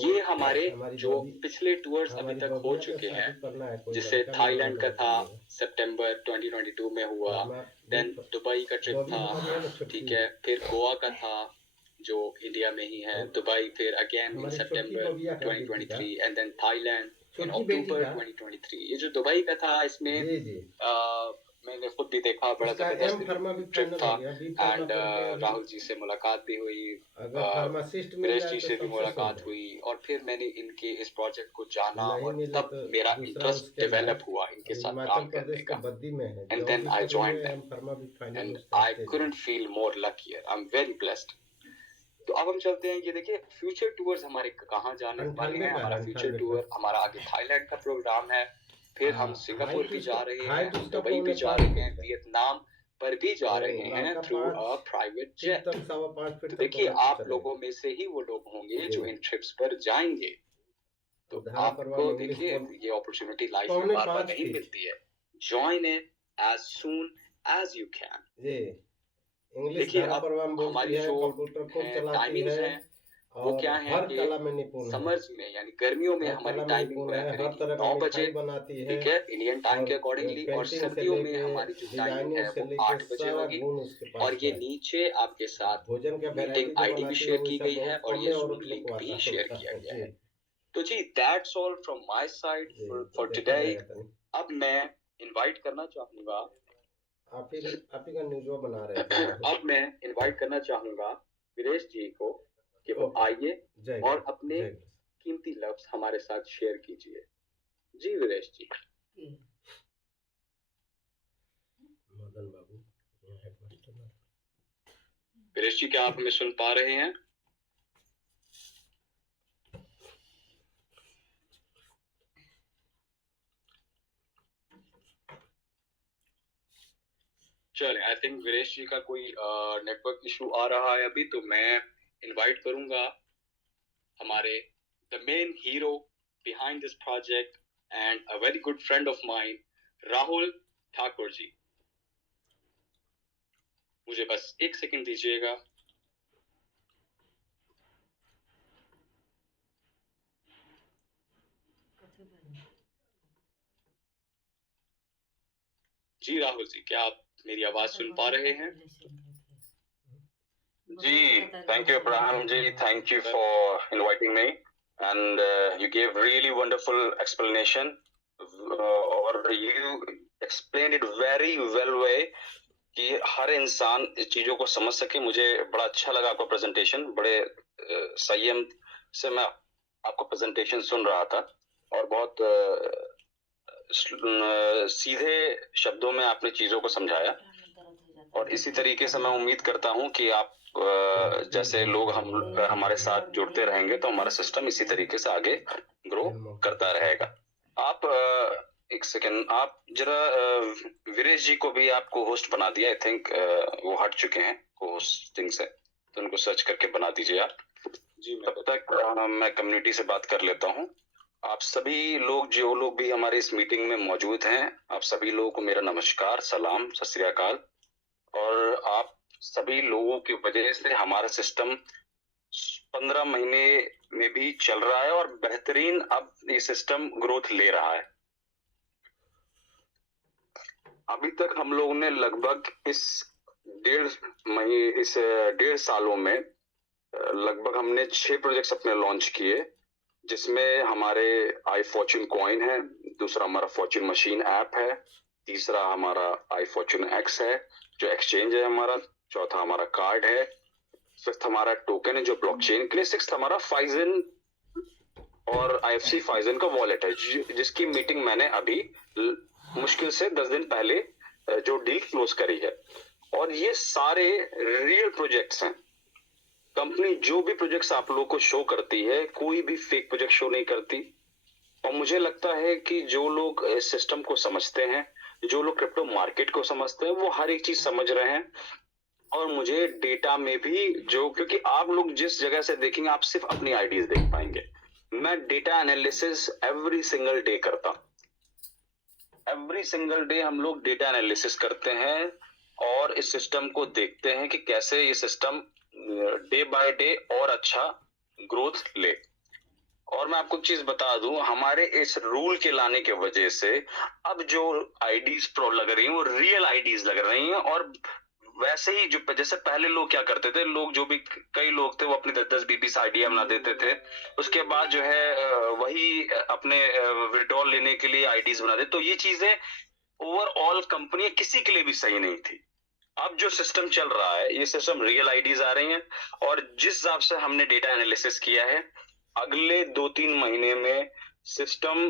ये हमारे जो पिछले टूर्स अभी तक हो चुके हैं, जिससे थाईलैंड का था सितंबर 2022 में हुआ, देन दुबई का ट्रिप था, ठीक है, फिर गोवा का था जो इंडिया में ही है, दुबई, फिर अगेन इन सितंबर 2023 एंड देन थाईलैंड इन अक्टूबर 2023। ये जो दुबई का था इसमें मैंने खुद भी देखा, बड़ा जबरदस्त ट्रिप था। एंड राहुल जी से मुलाकात भी हुई, वीरेश जी से भी मुलाकात हुई, और फिर मैंने इनके इस प्रोजेक्ट को जाना और तब मेरा इंटरेस्ट डेवलप हुआ इनके साथ काम करने का। And then I joined them and I couldn't feel more luckier. I am very blessed. तो अब हम चलते हैं, ये देखिए फ्यूचर टूर्स हमारे कहाँ जाने वाले हैं। हमारा फ्यूचर टूर, हमारा आगे थाईलैंड का प्रोग्राम है, फिर हम सिंगापुर भी जा रहे हैं, दुबई भी जा रहे हैं, वियतनाम पर भी जा रहे हैं थ्रू अ प्राइवेट जेट। तो देखिए, आप लोगों में से ही वो लोग होंगे जो इन ट्रिप्स पर जाएंगे। तो आपको देखिए ये अपॉर्चुनिटी लाइफ में बार बार नहीं मिलती है। Join it as soon as you can. देखिए, अब हमारी जो टाइमिंग्स हैं वो क्या है कि समर्स में यानी गर्मियों में हमारी टाइमिंग हुआ करेगी 9 बजे, ठीक है, इंडियन टाइम के अकॉर्डिंगली, और सर्दियों में हमारी जो टाइमिंग है वो 8 बजे होगी। और ये नीचे आपके साथ मीटिंग आईडी भी शेयर की गई है और ये जूम लिंक भी शेयर किया गया है। तो जी, that's all from my side for today. अब मैं इनवाइट करना चाहूंगा, आप ही का न्यूज़ बना रहे थे। अब मैं इनवाइट करना चाहूंगा वीरेश जी को कि वो आइए और अपने कीमती लफ्ज हमारे साथ शेयर कीजिए। जी वीरेश जी। मदन बाबू, वीरेश जी, क्या आप हमें सुन पा रहे हैं? चले, आई थिंक वीरेश जी का कोई नेटवर्क इशू आ रहा है अभी, तो मैं इनवाइट करूंगा हमारे the main hero behind this project and a very good friend of mine, Rahul Thakur ji. मुझे बस 1 सेकंड दीजिएगा। जी राहुल जी, क्या आप मेरी आवाज सुन पा रहे हैं? जी, thank you Abraham ji, thank you for inviting me and you gave really wonderful explanation, or you explained it very well way कि हर इंसान इस चीजों को समझ सके। मुझे बड़ा अच्छा लगा आपका प्रेजेंटेशन, बड़े संयम से मैं आपका प्रेजेंटेशन सुन रहा था और बहुत सीधे शब्दों में आपने चीजों को समझाया। और इसी तरीके से मैं उम्मीद करता हूं कि आप जैसे लोग हमारे साथ जुड़ते रहेंगे तो हमारा सिस्टम इसी तरीके से आगे ग्रो करता रहेगा। आप एक सेकेंड, आप जरा वीरेश जी को भी आपको होस्ट बना दिया। आई थिंक वो हट चुके हैं होस्टिंग से, तो उनको सर्च करके बना दीजिए आप जी। तब तक मैं कम्युनिटी से बात कर लेता हूँ। आप सभी लोग, जो लोग भी हमारे इस मीटिंग में मौजूद हैं, आप सभी लोगों को मेरा नमस्कार, सलाम, सत श्री अकाल। और आप सभी लोगों की वजह से हमारा सिस्टम 15 महीने में भी चल रहा है और बेहतरीन अब ये सिस्टम ग्रोथ ले रहा है। अभी तक हम लोगों ने लगभग इस डेढ़ सालों में लगभग हमने 6 प्रोजेक्ट्स अपने लॉन्च किए, जिसमें हमारे आई फॉर्च्यून कॉइन है, दूसरा हमारा फॉर्च्यून मशीन ऐप है, तीसरा हमारा आई फॉर्च्यून एक्स है जो एक्सचेंज है हमारा, चौथा हमारा कार्ड है, फिफ्थ हमारा टोकन है जो ब्लॉकचेन के लिए, सिक्स्थ हमारा फाइजन और आईएफसी फाइजन का वॉलेट है, जिसकी मीटिंग मैंने अभी मुश्किल से 10 दिन पहले जो डील क्लोज करी है। और ये सारे रियल प्रोजेक्ट्स हैं। कंपनी जो भी प्रोजेक्ट्स आप लोगों को शो करती है, कोई भी फेक प्रोजेक्ट शो नहीं करती। और मुझे लगता है कि जो लोग इस सिस्टम को समझते हैं, जो लोग क्रिप्टो मार्केट को समझते हैं, वो हर एक चीज समझ रहे हैं। और मुझे डेटा में भी क्योंकि आप लोग जिस जगह से देखेंगे, आप सिर्फ अपनी आईडीज देख पाएंगे। मैं data analysis every single day करता हूं। एवरी सिंगल डे हम लोग डेटा एनालिसिस करते हैं और इस सिस्टम को देखते हैं कि कैसे ये सिस्टम डे बाय डे और अच्छा ग्रोथ ले। और मैं आपको एक चीज बता दूं, हमारे इस रूल के लाने के वजह से अब जो आईडीज प्रो लग रही हैं वो रियल आईडीज लग रही हैं। और वैसे ही जो जैसे पहले लोग क्या करते थे, लोग जो भी कई लोग थे वो अपनी 10-10 20 आइडिया बना देते थे, उसके बाद जो है वही अपने विड्रॉल लेने के लिए आईडीज बना दे। तो ये चीजें ओवरऑल कंपनी किसी के लिए भी सही नहीं थी। अब जो सिस्टम चल रहा है, ये सिस्टम रियल आईडीज आ रही हैं और जिस हिसाब से हमने डेटा एनालिसिस किया है, अगले 2-3 महीने में सिस्टम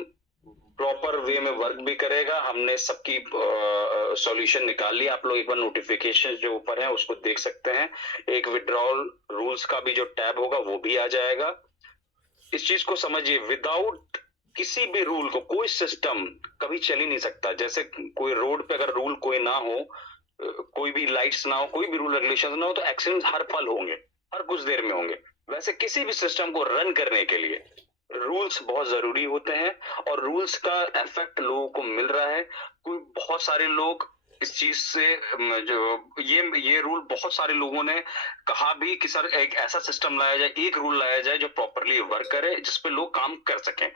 प्रॉपर वे में वर्क भी करेगा। हमने सबकी सॉल्यूशन निकाल लिया। आप लोग एक बार नोटिफिकेशन जो ऊपर है उसको देख सकते हैं। एक विड्रॉल रूल्स का भी जो टैब होगा वो भी आ जाएगा। इस चीज को समझिए, विदाउट किसी भी रूल को कोई सिस्टम कभी चल ही नहीं सकता। जैसे कोई रोड पे अगर रूल कोई ना हो, कोई भी लाइट्स ना हो, कोई भी रूल रेगुलेशन ना हो, तो एक्सीडेंट हर पल होंगे, हर कुछ देर में होंगे। वैसे किसी भी सिस्टम को रन करने के लिए रूल्स बहुत जरूरी होते हैं और रूल्स का इफेक्ट लोगों को मिल रहा है। कोई बहुत सारे लोग इस चीज से जो ये रूल बहुत सारे लोगों ने कहा भी कि सर एक ऐसा सिस्टम लाया जाए, एक रूल लाया जाए जो प्रॉपरली वर्क करे, जिसपे लोग काम कर सकें,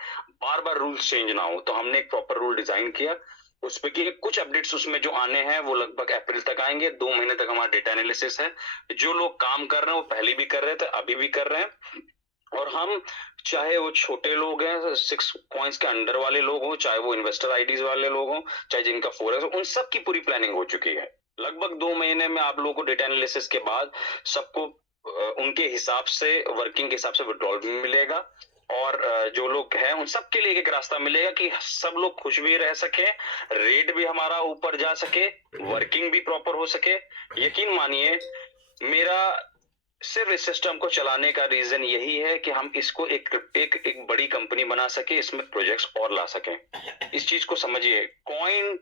बार बार रूल्स चेंज ना हो। तो हमने एक प्रॉपर रूल डिजाइन किया उस पे कि कुछ अपडेट्स उसमें जो आने हैं वो लगभग अप्रैल तक आएंगे। 2 महीने तक हमारा डेटा एनालिसिस है। जो लोग काम कर रहे हैं वो पहले भी कर रहे थे, अभी भी कर रहे हैं। और हम चाहे वो छोटे लोग हैं, 6 कॉइन्स के अंडर वाले लोग हों, चाहे वो इन्वेस्टर आईडीज वाले लोग हों, चाहे जिनका फोरेक्स, उन सब की पूरी प्लानिंग हो चुकी है। लगभग 2 महीने में आप लोगों को डेटा एनालिसिस के बाद सबको उनके हिसाब से, वर्किंग के हिसाब से विड्रॉल भी मिलेगा। और जो लोग हैं उन सब के लिए एक रास्ता मिलेगा कि सब लोग खुश भी रह सके, रेट भी हमारा ऊपर जा सके, वर्किंग भी प्रॉपर हो सके। यकीन मानिए, मेरा सिर्फ इस सिस्टम को चलाने का रीजन यही है कि हम इसको एक बड़ी कंपनी बना सके, इसमें प्रोजेक्ट्स और ला सकें। इस चीज को समझिए, कॉइन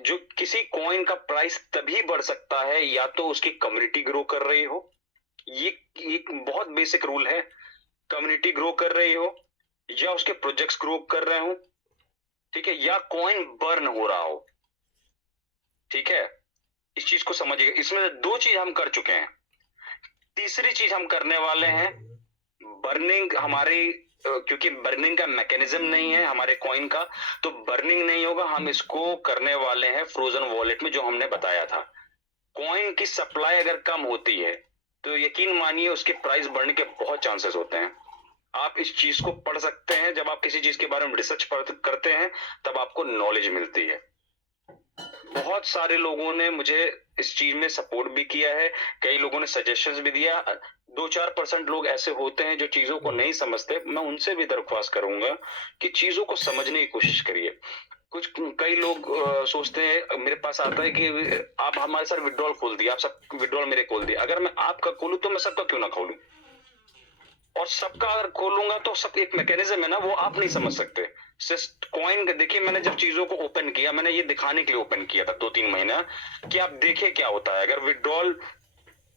जो किसी कॉइन का प्राइस तभी बढ़ सकता है या तो उसकी कम्युनिटी ग्रो कर रही हो, ये एक बहुत बेसिक रूल है, कम्युनिटी ग्रो कर रही हो या उसके प्रोजेक्ट्स ग्रो कर रहे हो, ठीक है, या कॉइन बर्न हो रहा हो, ठीक है। इस चीज को समझिए, इसमें 2 चीज हम कर चुके हैं। तीसरी चीज हम करने वाले हैं, बर्निंग हमारी, क्योंकि बर्निंग का मैकेनिज्म नहीं है हमारे कॉइन का, तो बर्निंग नहीं होगा। हम इसको करने वाले हैं फ्रोजन वॉलेट में, जो हमने बताया था। कॉइन की सप्लाई अगर कम होती है तो यकीन मानिए उसके प्राइस बढ़ने के बहुत चांसेस होते हैं। आप इस चीज को पढ़ सकते हैं। जब आप किसी चीज के बारे में रिसर्च करते हैं तब आपको नॉलेज मिलती है। बहुत सारे लोगों ने मुझे इस चीज में सपोर्ट भी किया है, कई लोगों ने सजेशंस भी दिया। 2-4% लोग ऐसे होते हैं जो चीजों को नहीं समझते, मैं उनसे भी दरख्वास्त करूंगा कि चीजों को समझने की कोशिश करिए। कई लोग सोचते हैं, मेरे पास आता है कि आप हमारे साथ विड्रॉल खोल दिया, आप सब विड्रॉल मेरे खोल दिया। अगर मैं आपका खोलूं तो मैं सबका क्यों ना खोलूं, और सबका अगर खोलूंगा तो सब एक मैकेनिज्म है ना, वो आप नहीं समझ सकते। कॉइन देखिए, मैंने जब चीजों को ओपन किया, मैंने ये दिखाने के लिए ओपन किया था 2-3 महीना कि आप देखें क्या होता है। अगर विड्रॉल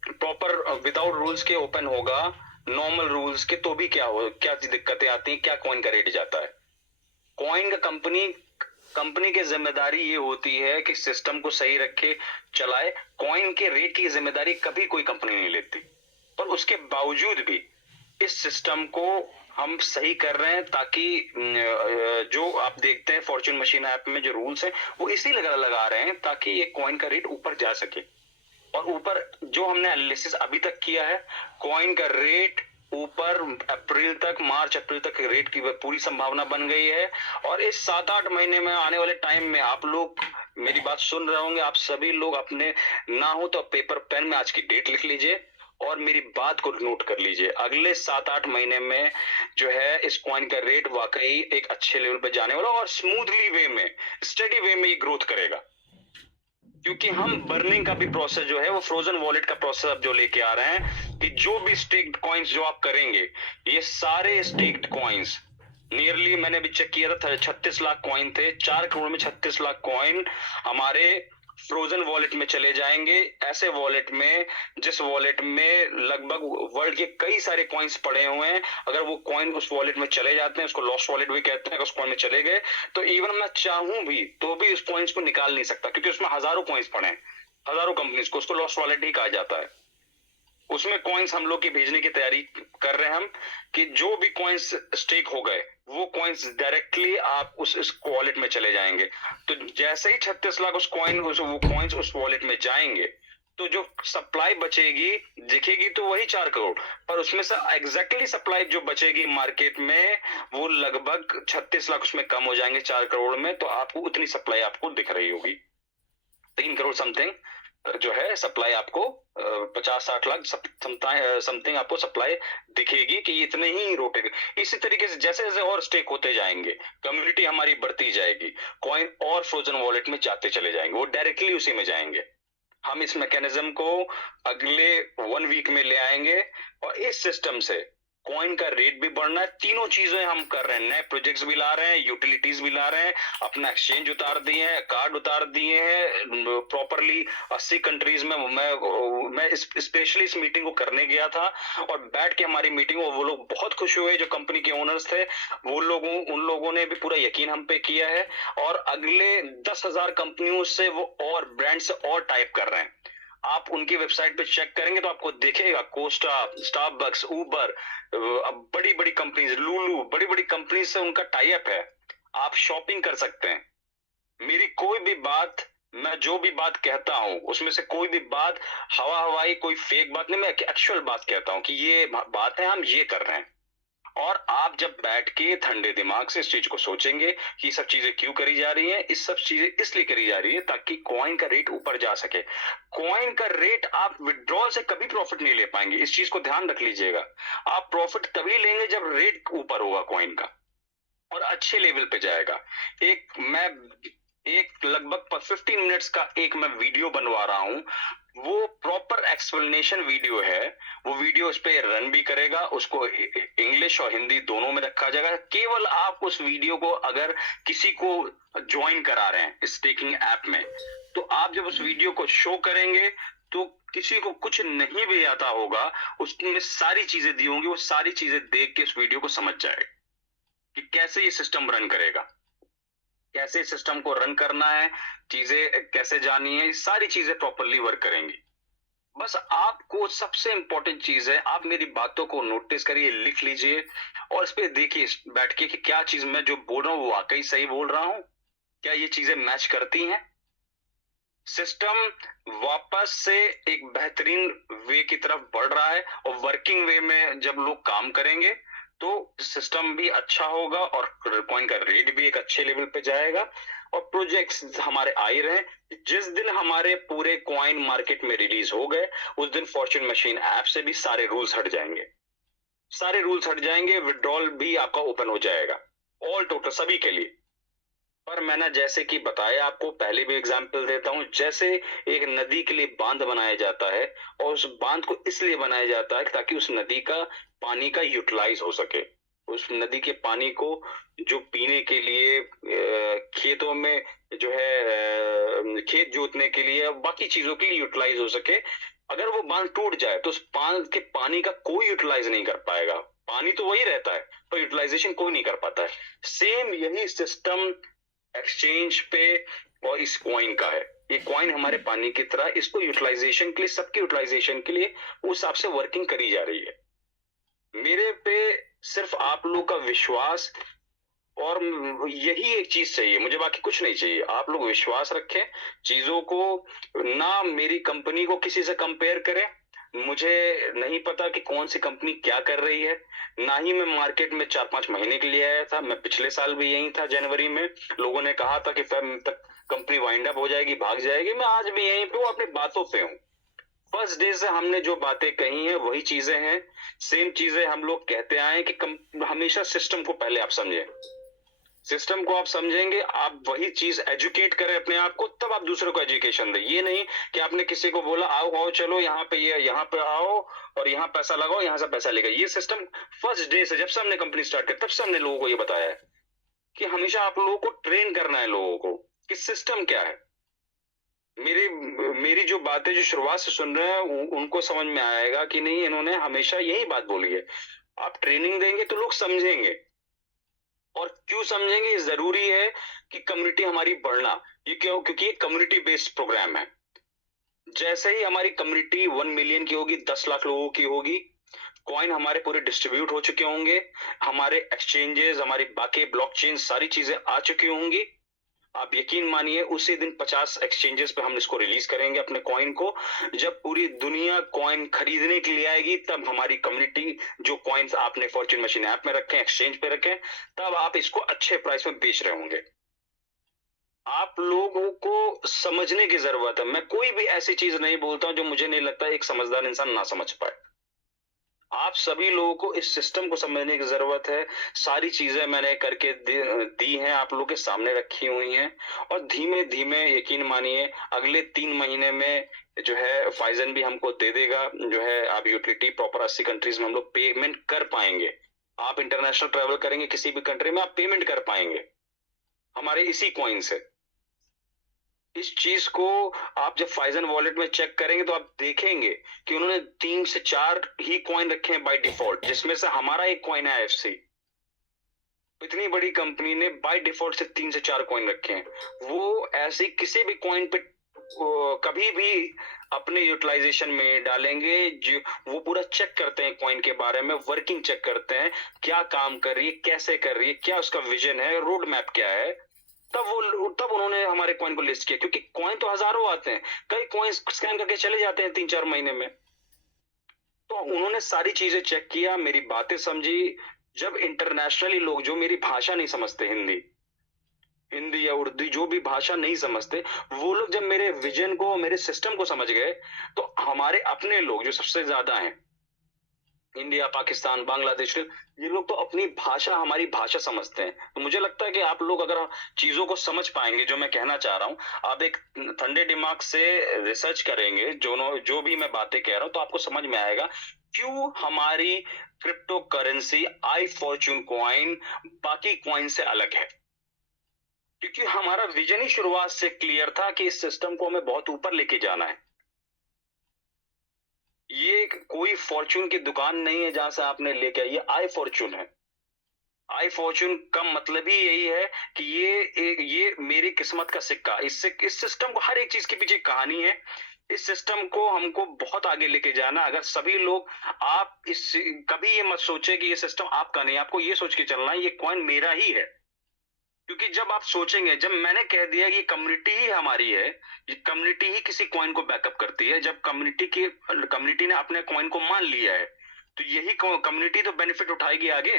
प्रॉपर विदाउट रूल्स के ओपन होगा, नॉर्मल रूल्स के, तो भी क्या दिक्कतें आती हैं, क्या कॉइन का रेट जाता है। कॉइन का कंपनी की जिम्मेदारी ये होती है कि सिस्टम को सही रखे, चलाए। कॉइन के रेट की जिम्मेदारी कभी कोई कंपनी नहीं लेती, पर उसके बावजूद भी इस सिस्टम को हम सही कर रहे हैं, ताकि जो आप देखते हैं फॉर्च्यून मशीन ऐप में जो रूल्स हैं वो इसीलिए लगा रहे हैं ताकि ये कॉइन का रेट ऊपर जा सके। और ऊपर जो हमने एनालिसिस अभी तक किया है, कॉइन का रेट ऊपर मार्च अप्रैल तक रेट की पूरी संभावना बन गई है। और इस 7-8 महीने में आने वाले टाइम में आप लोग मेरी बात सुन रहे होंगे, आप सभी लोग अपने ना हो तो पेपर पेन में आज की डेट लिख लीजिए और मेरी बात को नोट कर लीजिए। अगले 7-8 महीने में जो है इस कॉइन का रेट वाकई एक अच्छे लेवल पे जाने वाला और स्मूथली वे में, स्टडी वे में ये ग्रोथ करेगा। क्योंकि हम बर्निंग का भी प्रोसेस जो है वो फ्रोजन वॉलेट का प्रोसेस अब जो लेके आ रहे हैं कि जो भी स्टेक्ड कॉइन्स जो आप करेंगे, ये सारे स्टेक्ड कॉइन्स नियरली मैंने भी चेक किया था 36 लाख कॉइन थे। 4 करोड़ में 36 लाख कॉइन हमारे फ्रोजन वॉलेट में चले जाएंगे। ऐसे वॉलेट में जिस वॉलेट में लगभग वर्ल्ड के कई सारे कॉइन्स पड़े हुए हैं, अगर वो कॉइन उस वॉलेट में चले जाते हैं, उसको लॉस्ट वॉलेट भी कहते हैं, अगर उस कॉइन में चले गए तो इवन मैं चाहूं भी तो भी उस कॉइन्स को निकाल नहीं सकता, क्योंकि उसमें हजारों कॉइन्स पड़े हैं, हजारों कंपनीज को, उसको लॉस्ट वॉलेट ही कहा जाता है। उसमें कॉइन्स हम लोग की भेजने की तैयारी कर रहे हैं हम, कि जो भी कॉइन्स स्टेक हो गए वो कॉइन्स डायरेक्टली आप उस वॉलेट में चले जाएंगे। तो जैसे ही 36 लाख वो कॉइन्स उस वॉलेट में जाएंगे, तो जो सप्लाई बचेगी दिखेगी तो वही 4 करोड़, पर उसमें से एग्जैक्टली सप्लाई जो बचेगी मार्केट में वो लगभग 36 लाख उसमें कम हो जाएंगे 4 करोड़ में, तो आपको उतनी सप्लाई आपको दिख रही होगी। 3 करोड़ समथिंग जो है सप्लाई आपको 50-60 लाख समथिंग आपको सप्लाई दिखेगी कि इतने ही रोटेगा। इसी तरीके से जैसे जैसे और स्टेक होते जाएंगे, कम्युनिटी हमारी बढ़ती जाएगी, कॉइन और फ्रोजन वॉलेट में जाते चले जाएंगे, वो डायरेक्टली उसी में जाएंगे। हम इस मैकेनिज्म को अगले 1 वीक में ले आएंगे और इस सिस्टम से कॉइन का रेट भी बढ़ना है। तीनों चीजें हम कर रहे हैं, नए प्रोजेक्ट्स भी ला रहे हैं, यूटिलिटीज भी ला रहे हैं, अपना एक्सचेंज उतार दिए हैं, कार्ड उतार दिए हैं प्रॉपरली 80 कंट्रीज में। मैं स्पेशली इस मीटिंग को करने गया था और बैठ के हमारी मीटिंग वो लोग बहुत खुश हुए, जो कंपनी के ओनर्स थे उन लोगों ने भी पूरा यकीन हम पे किया है और अगले 10,000 कंपनियों से वो और ब्रांड से और टाइप कर रहे हैं। आप उनकी वेबसाइट पे चेक करेंगे तो आपको दिखेगा कोस्टा, स्टारबक्स, उबर, बड़ी बड़ी कंपनीज, लूलू, बड़ी बड़ी कंपनी से उनका टाई अप है। आप शॉपिंग कर सकते हैं। मेरी कोई भी बात, मैं जो भी बात कहता हूं उसमें से कोई भी बात हवाई कोई फेक बात नहीं, मैं एक्चुअल बात कहता हूं कि ये बात है, हम ये कर रहे हैं। और आप जब बैठ के ठंडे दिमाग से इस चीज को सोचेंगे कि ये सब चीजें क्यों करी जा रही हैं, इस सब चीजें इसलिए करी जा रही है ताकि कॉइन का रेट ऊपर जा सके। कॉइन का रेट आप विड्रॉल से कभी प्रॉफिट नहीं ले पाएंगे, इस चीज को ध्यान रख लीजिएगा। आप प्रॉफिट तभी लेंगे जब रेट ऊपर होगा कॉइन का और अच्छे लेवल पे जाएगा। एक लगभग 15 मिनट्स का एक मैं वीडियो बनवा रहा हूं, वो प्रॉपर एक्सप्लेनेशन वीडियो है। वो वीडियो इस पे रन भी करेगा, उसको इंग्लिश और हिंदी दोनों में रखा जाएगा। केवल आप उस वीडियो को अगर किसी को ज्वाइन करा रहे हैं स्टेकिंग ऐप में, तो आप जब उस वीडियो को शो करेंगे तो किसी को कुछ नहीं भी आता होगा, उसमें सारी चीजें दी होंगी, वो सारी चीजें देख के उस वीडियो को समझ जाएगा कि कैसे ये सिस्टम रन करेगा, कैसे सिस्टम को रन करना है, चीजें कैसे जानी है, सारी चीजें प्रॉपरली वर्क करेंगी। बस आपको सबसे इंपॉर्टेंट चीज है, आप मेरी बातों को नोटिस करिए, लिख लीजिए और इस पे देखिए बैठ के कि क्या चीज मैं जो बोल रहा हूँ वाकई सही बोल रहा हूँ, क्या ये चीजें मैच करती हैं। सिस्टम वापस से एक बेहतरीन वे की तरफ बढ़ रहा है और वर्किंग वे में जब लोग काम करेंगे तो सिस्टम भी अच्छा होगा और कॉइन का रेट भी एक अच्छे लेवल पे जाएगा और प्रोजेक्ट्स हमारे आ ही रहे। जिस दिन हमारे पूरे कॉइन मार्केट में रिलीज हो गए उस दिन फॉर्च्यून मशीन ऐप से भी सारे रूल्स हट जाएंगे, सारे रूल्स हट जाएंगे, विड्रॉल भी आपका ओपन हो जाएगा ऑल टोटल सभी के लिए। पर मैंने जैसे कि बताया आपको, पहले भी एग्जांपल देता हूं, जैसे एक नदी के लिए बांध बनाया जाता है और उस बांध को इसलिए बनाया जाता है ताकि उस नदी का पानी का यूटिलाइज हो सके, उस नदी के पानी को जो पीने के लिए खेतों में जो है खेत जोतने के लिए बाकी चीजों के लिए यूटिलाइज हो सके। अगर वो बांध टूट जाए तो उस बांध के पानी का कोई यूटिलाइज नहीं कर पाएगा, पानी तो वही रहता है पर यूटिलाइजेशन कोई नहीं कर पाता है। सेम यही सिस्टम एक्सचेंज पे और इस कॉइन का है। ये कॉइन हमारे पानी की तरह, इसको यूटिलाइजेशन के लिए, सबके यूटिलाइजेशन के लिए उस हिसाब से वर्किंग करी जा रही है। मेरे पे सिर्फ आप लोग का विश्वास और यही एक चीज चाहिए, मुझे बाकी कुछ नहीं चाहिए। आप लोग विश्वास रखें चीजों को, ना मेरी कंपनी को किसी से कंपेयर करें। मुझे नहीं पता कि कौन सी कंपनी क्या कर रही है, ना ही मैं मार्केट में 4-5 महीने के लिए आया था। मैं पिछले साल भी यही था, जनवरी में लोगों ने कहा था कि फेब तक कंपनी वाइंड अप हो जाएगी, भाग जाएगी। मैं आज भी यहीं पे हूँ, अपनी बातों पे हूँ। फर्स्ट डे से हमने जो बातें कही हैं वही चीजें हैं, सेम चीजें हम लोग कहते आए कि हमेशा सिस्टम को पहले आप समझें, सिस्टम को आप समझेंगे, आप वही चीज एजुकेट करें अपने आप को, तब आप दूसरे को एजुकेशन दें। ये नहीं कि आपने किसी को बोला आओ आओ चलो यहाँ पे, ये यहाँ पे आओ और यहाँ पैसा लगाओ, यहाँ से पैसा लेगा। ये सिस्टम फर्स्ट डे से, जब से हमने कंपनी स्टार्ट की तब से हमने लोगों को ये बताया है कि हमेशा आप लोगों को ट्रेन करना है लोगों को कि सिस्टम क्या है। मेरी जो बातें जो शुरुआत से सुन रहे हैं उनको समझ में आएगा कि नहीं, इन्होंने हमेशा यही बात बोली है। आप ट्रेनिंग देंगे तो लोग समझेंगे, और क्यों समझेंगे, ये जरूरी है कि कम्युनिटी हमारी बढ़ना। ये क्यों? क्योंकि ये कम्युनिटी बेस्ड प्रोग्राम है। जैसे ही हमारी कम्युनिटी 1 मिलियन की होगी, 10 लाख लोगों की होगी, कॉइन हमारे पूरे डिस्ट्रीब्यूट हो चुके होंगे, हमारे एक्सचेंजेस, हमारी बाकी ब्लॉकचेन सारी चीजें आ चुकी होंगी। आप यकीन मानिए उसी दिन 50 एक्सचेंजेस पे हम इसको रिलीज करेंगे अपने कॉइन को। जब पूरी दुनिया कॉइन खरीदने के लिए आएगी तब हमारी कम्युनिटी जो कॉइन्स आपने फॉर्च्यून मशीन ऐप में रखे, एक्सचेंज पे रखे, तब आप इसको अच्छे प्राइस में बेच रहे होंगे। आप लोगों को समझने की जरूरत है। मैं कोई भी ऐसी चीज नहीं बोलता हूं जो मुझे नहीं लगता एक समझदार इंसान ना समझ पाए। आप सभी लोगों को इस सिस्टम को समझने की जरूरत है। सारी चीजें मैंने करके दी हैं, आप लोगों के सामने रखी हुई हैं, और धीमे धीमे यकीन मानिए अगले 3 महीने में जो है फाइजन भी हमको दे देगा, जो है आप यूटिलिटी प्रॉपर 80 कंट्रीज में हम लोग पेमेंट कर पाएंगे। आप इंटरनेशनल ट्रेवल करेंगे किसी भी कंट्री में, आप पेमेंट कर पाएंगे हमारे इसी कॉइन से। इस चीज को आप जब फाइजन वॉलेट में चेक करेंगे तो आप देखेंगे कि उन्होंने 3 से 4 ही कॉइन रखे हैं बाय डिफॉल्ट, जिसमें से हमारा एक कॉइन है IFC। इतनी बड़ी कंपनी ने बाय डिफॉल्ट से 3 से 4 कॉइन रखे हैं। वो ऐसे किसी भी कॉइन पे कभी भी अपने यूटिलाइजेशन में डालेंगे, जो वो पूरा चेक करते हैं कॉइन के बारे में, वर्किंग चेक करते हैं, क्या काम कर रही है, कैसे कर रही है, क्या उसका विजन है, रोड मैप क्या है। तब उन्होंने हमारे कॉइन को लिस्ट किया, क्योंकि कॉइन तो हजारों आते हैं, कई कॉइन स्कैन करके चले जाते हैं 3-4 महीने में। तो उन्होंने सारी चीजें चेक किया, मेरी बातें समझी। जब इंटरनेशनली लोग जो मेरी भाषा नहीं समझते, हिंदी या उर्दू जो भी भाषा नहीं समझते, वो लोग जब मेरे विजन को, मेरे सिस्टम को समझ गए, तो हमारे अपने लोग जो सबसे ज्यादा हैं, इंडिया, पाकिस्तान, बांग्लादेश, ये लोग तो अपनी भाषा, हमारी भाषा समझते हैं। तो मुझे लगता है कि आप लोग अगर चीजों को समझ पाएंगे, जो मैं कहना चाह रहा हूं, आप एक ठंडे दिमाग से रिसर्च करेंगे जो भी मैं बातें कह रहा हूं, तो आपको समझ में आएगा क्यों हमारी क्रिप्टो करेंसी आई फॉर्च्यून कॉइन बाकी कॉइन से अलग है। क्योंकि हमारा विजन ही शुरुआत से क्लियर था कि इस सिस्टम को हमें बहुत ऊपर लेके जाना है। ये कोई फॉर्च्यून की दुकान नहीं है जहां से आपने लेके, ये आई फॉर्च्यून है। आई फॉर्च्यून का मतलब ही यही है कि ये मेरी किस्मत का सिक्का। इस सिस्टम को, हर एक चीज के पीछे कहानी है। इस सिस्टम को हमको बहुत आगे लेके जाना। अगर सभी लोग, आप कभी ये मत सोचे कि ये सिस्टम आपका नहीं, आपको ये सोच के चलना है ये कॉइन मेरा ही है। क्योंकि जब आप सोचेंगे, जब मैंने कह दिया कि कम्युनिटी ही हमारी है, ये कम्युनिटी ही किसी कॉइन को बैकअप करती है, जब कम्युनिटी ने अपने कॉइन को मान लिया है, तो यही कम्युनिटी तो बेनिफिट उठाएगी आगे।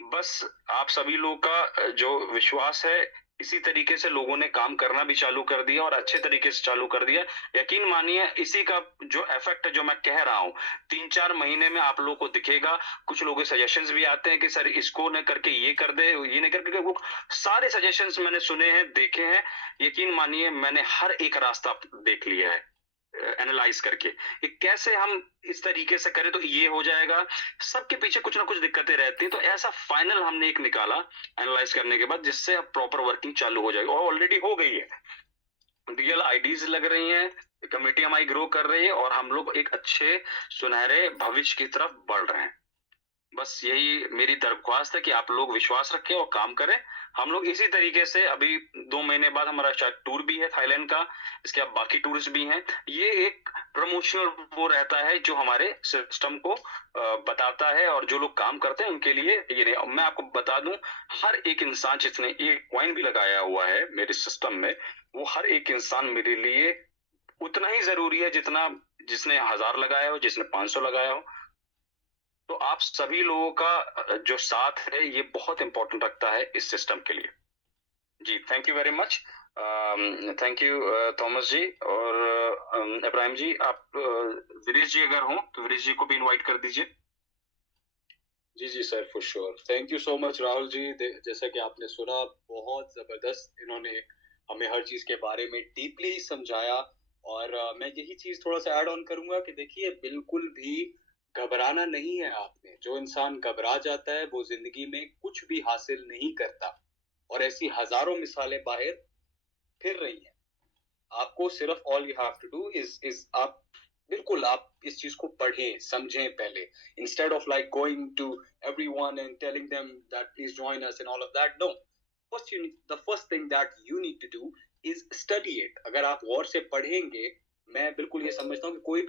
बस आप सभी लोगों का जो विश्वास है, इसी तरीके से लोगों ने काम करना भी चालू कर दिया और अच्छे तरीके से चालू कर दिया। यकीन मानिए इसी का जो इफेक्ट है, जो मैं कह रहा हूँ, 3-4 महीने में आप लोगों को दिखेगा। कुछ लोगों के सजेशंस भी आते हैं कि सर इसको न करके ये कर दे, ये नहीं करके, वो सारे सजेशंस मैंने सुने हैं, देखे हैं। यकीन मानिए मैंने हर एक रास्ता देख लिया है एनालाइज करके कि कैसे हम इस तरीके से करें तो ये हो जाएगा। सबके पीछे कुछ ना कुछ दिक्कतें रहती हैं, तो ऐसा फाइनल हमने एक निकाला एनालाइज करने के बाद, जिससे अब प्रॉपर वर्किंग चालू हो जाएगी और ऑलरेडी हो गई है। रियल आईडीज लग रही हैं, कमेटी हमारी ग्रो कर रही है और हम लोग एक अच्छे सुनहरे भविष्य की तरफ बढ़ रहे हैं। बस यही मेरी दरख्वास्त है कि आप लोग विश्वास रखें और काम करें। हम लोग इसी तरीके से अभी 2 महीने बाद हमारा शायद टूर भी है थाईलैंड का, इसके बाद बाकी टूर्स भी हैं। ये एक प्रमोशनल वो रहता है जो हमारे सिस्टम को बताता है और जो लोग काम करते हैं उनके लिए ये नहीं। मैं आपको बता दूं, हर एक इंसान जिसने एक कॉइन भी लगाया हुआ है मेरे सिस्टम में, वो हर एक इंसान मेरे लिए उतना ही जरूरी है जितना जिसने 1000 लगाया हो, जिसने 500 लगाया हो। तो आप सभी लोगों का जो साथ है ये बहुत इंपॉर्टेंट रखता है इस सिस्टम के लिए। जी thank you very much. Thank you Thomas ji और इब्राहिम जी। आप वीरेश जी अगर हो तो वीरेश जी को भी इनवाइट कर दीजिए। जी sir, for sure. Thank you so much Rahul ji. जैसा कि आपने सुना, बहुत जबरदस्त इन्होंने हमें हर चीज के बारे में डीपली समझाया। और मैं यही चीज थोड़ा सा ऐड ऑन करूंगा कि देखिए, बिल्कुल भी घबराना नहीं है आपने। जो इंसान घबरा जाता है वो जिंदगी में कुछ भी हासिल नहीं करता, और ऐसी हजारों मिसालें बाहर फिर रही हैं। आपको सिर्फ all you have to do is आप बिल्कुल आप इस चीज को पढ़ें, समझें पहले, instead of like going to everyone and telling them that please join us and all of that. No, the first thing that you need to do is study it. अगर आप गौर से पढ़ेंगे, मैं बिल्कुल ये समझता हूँ कि कोई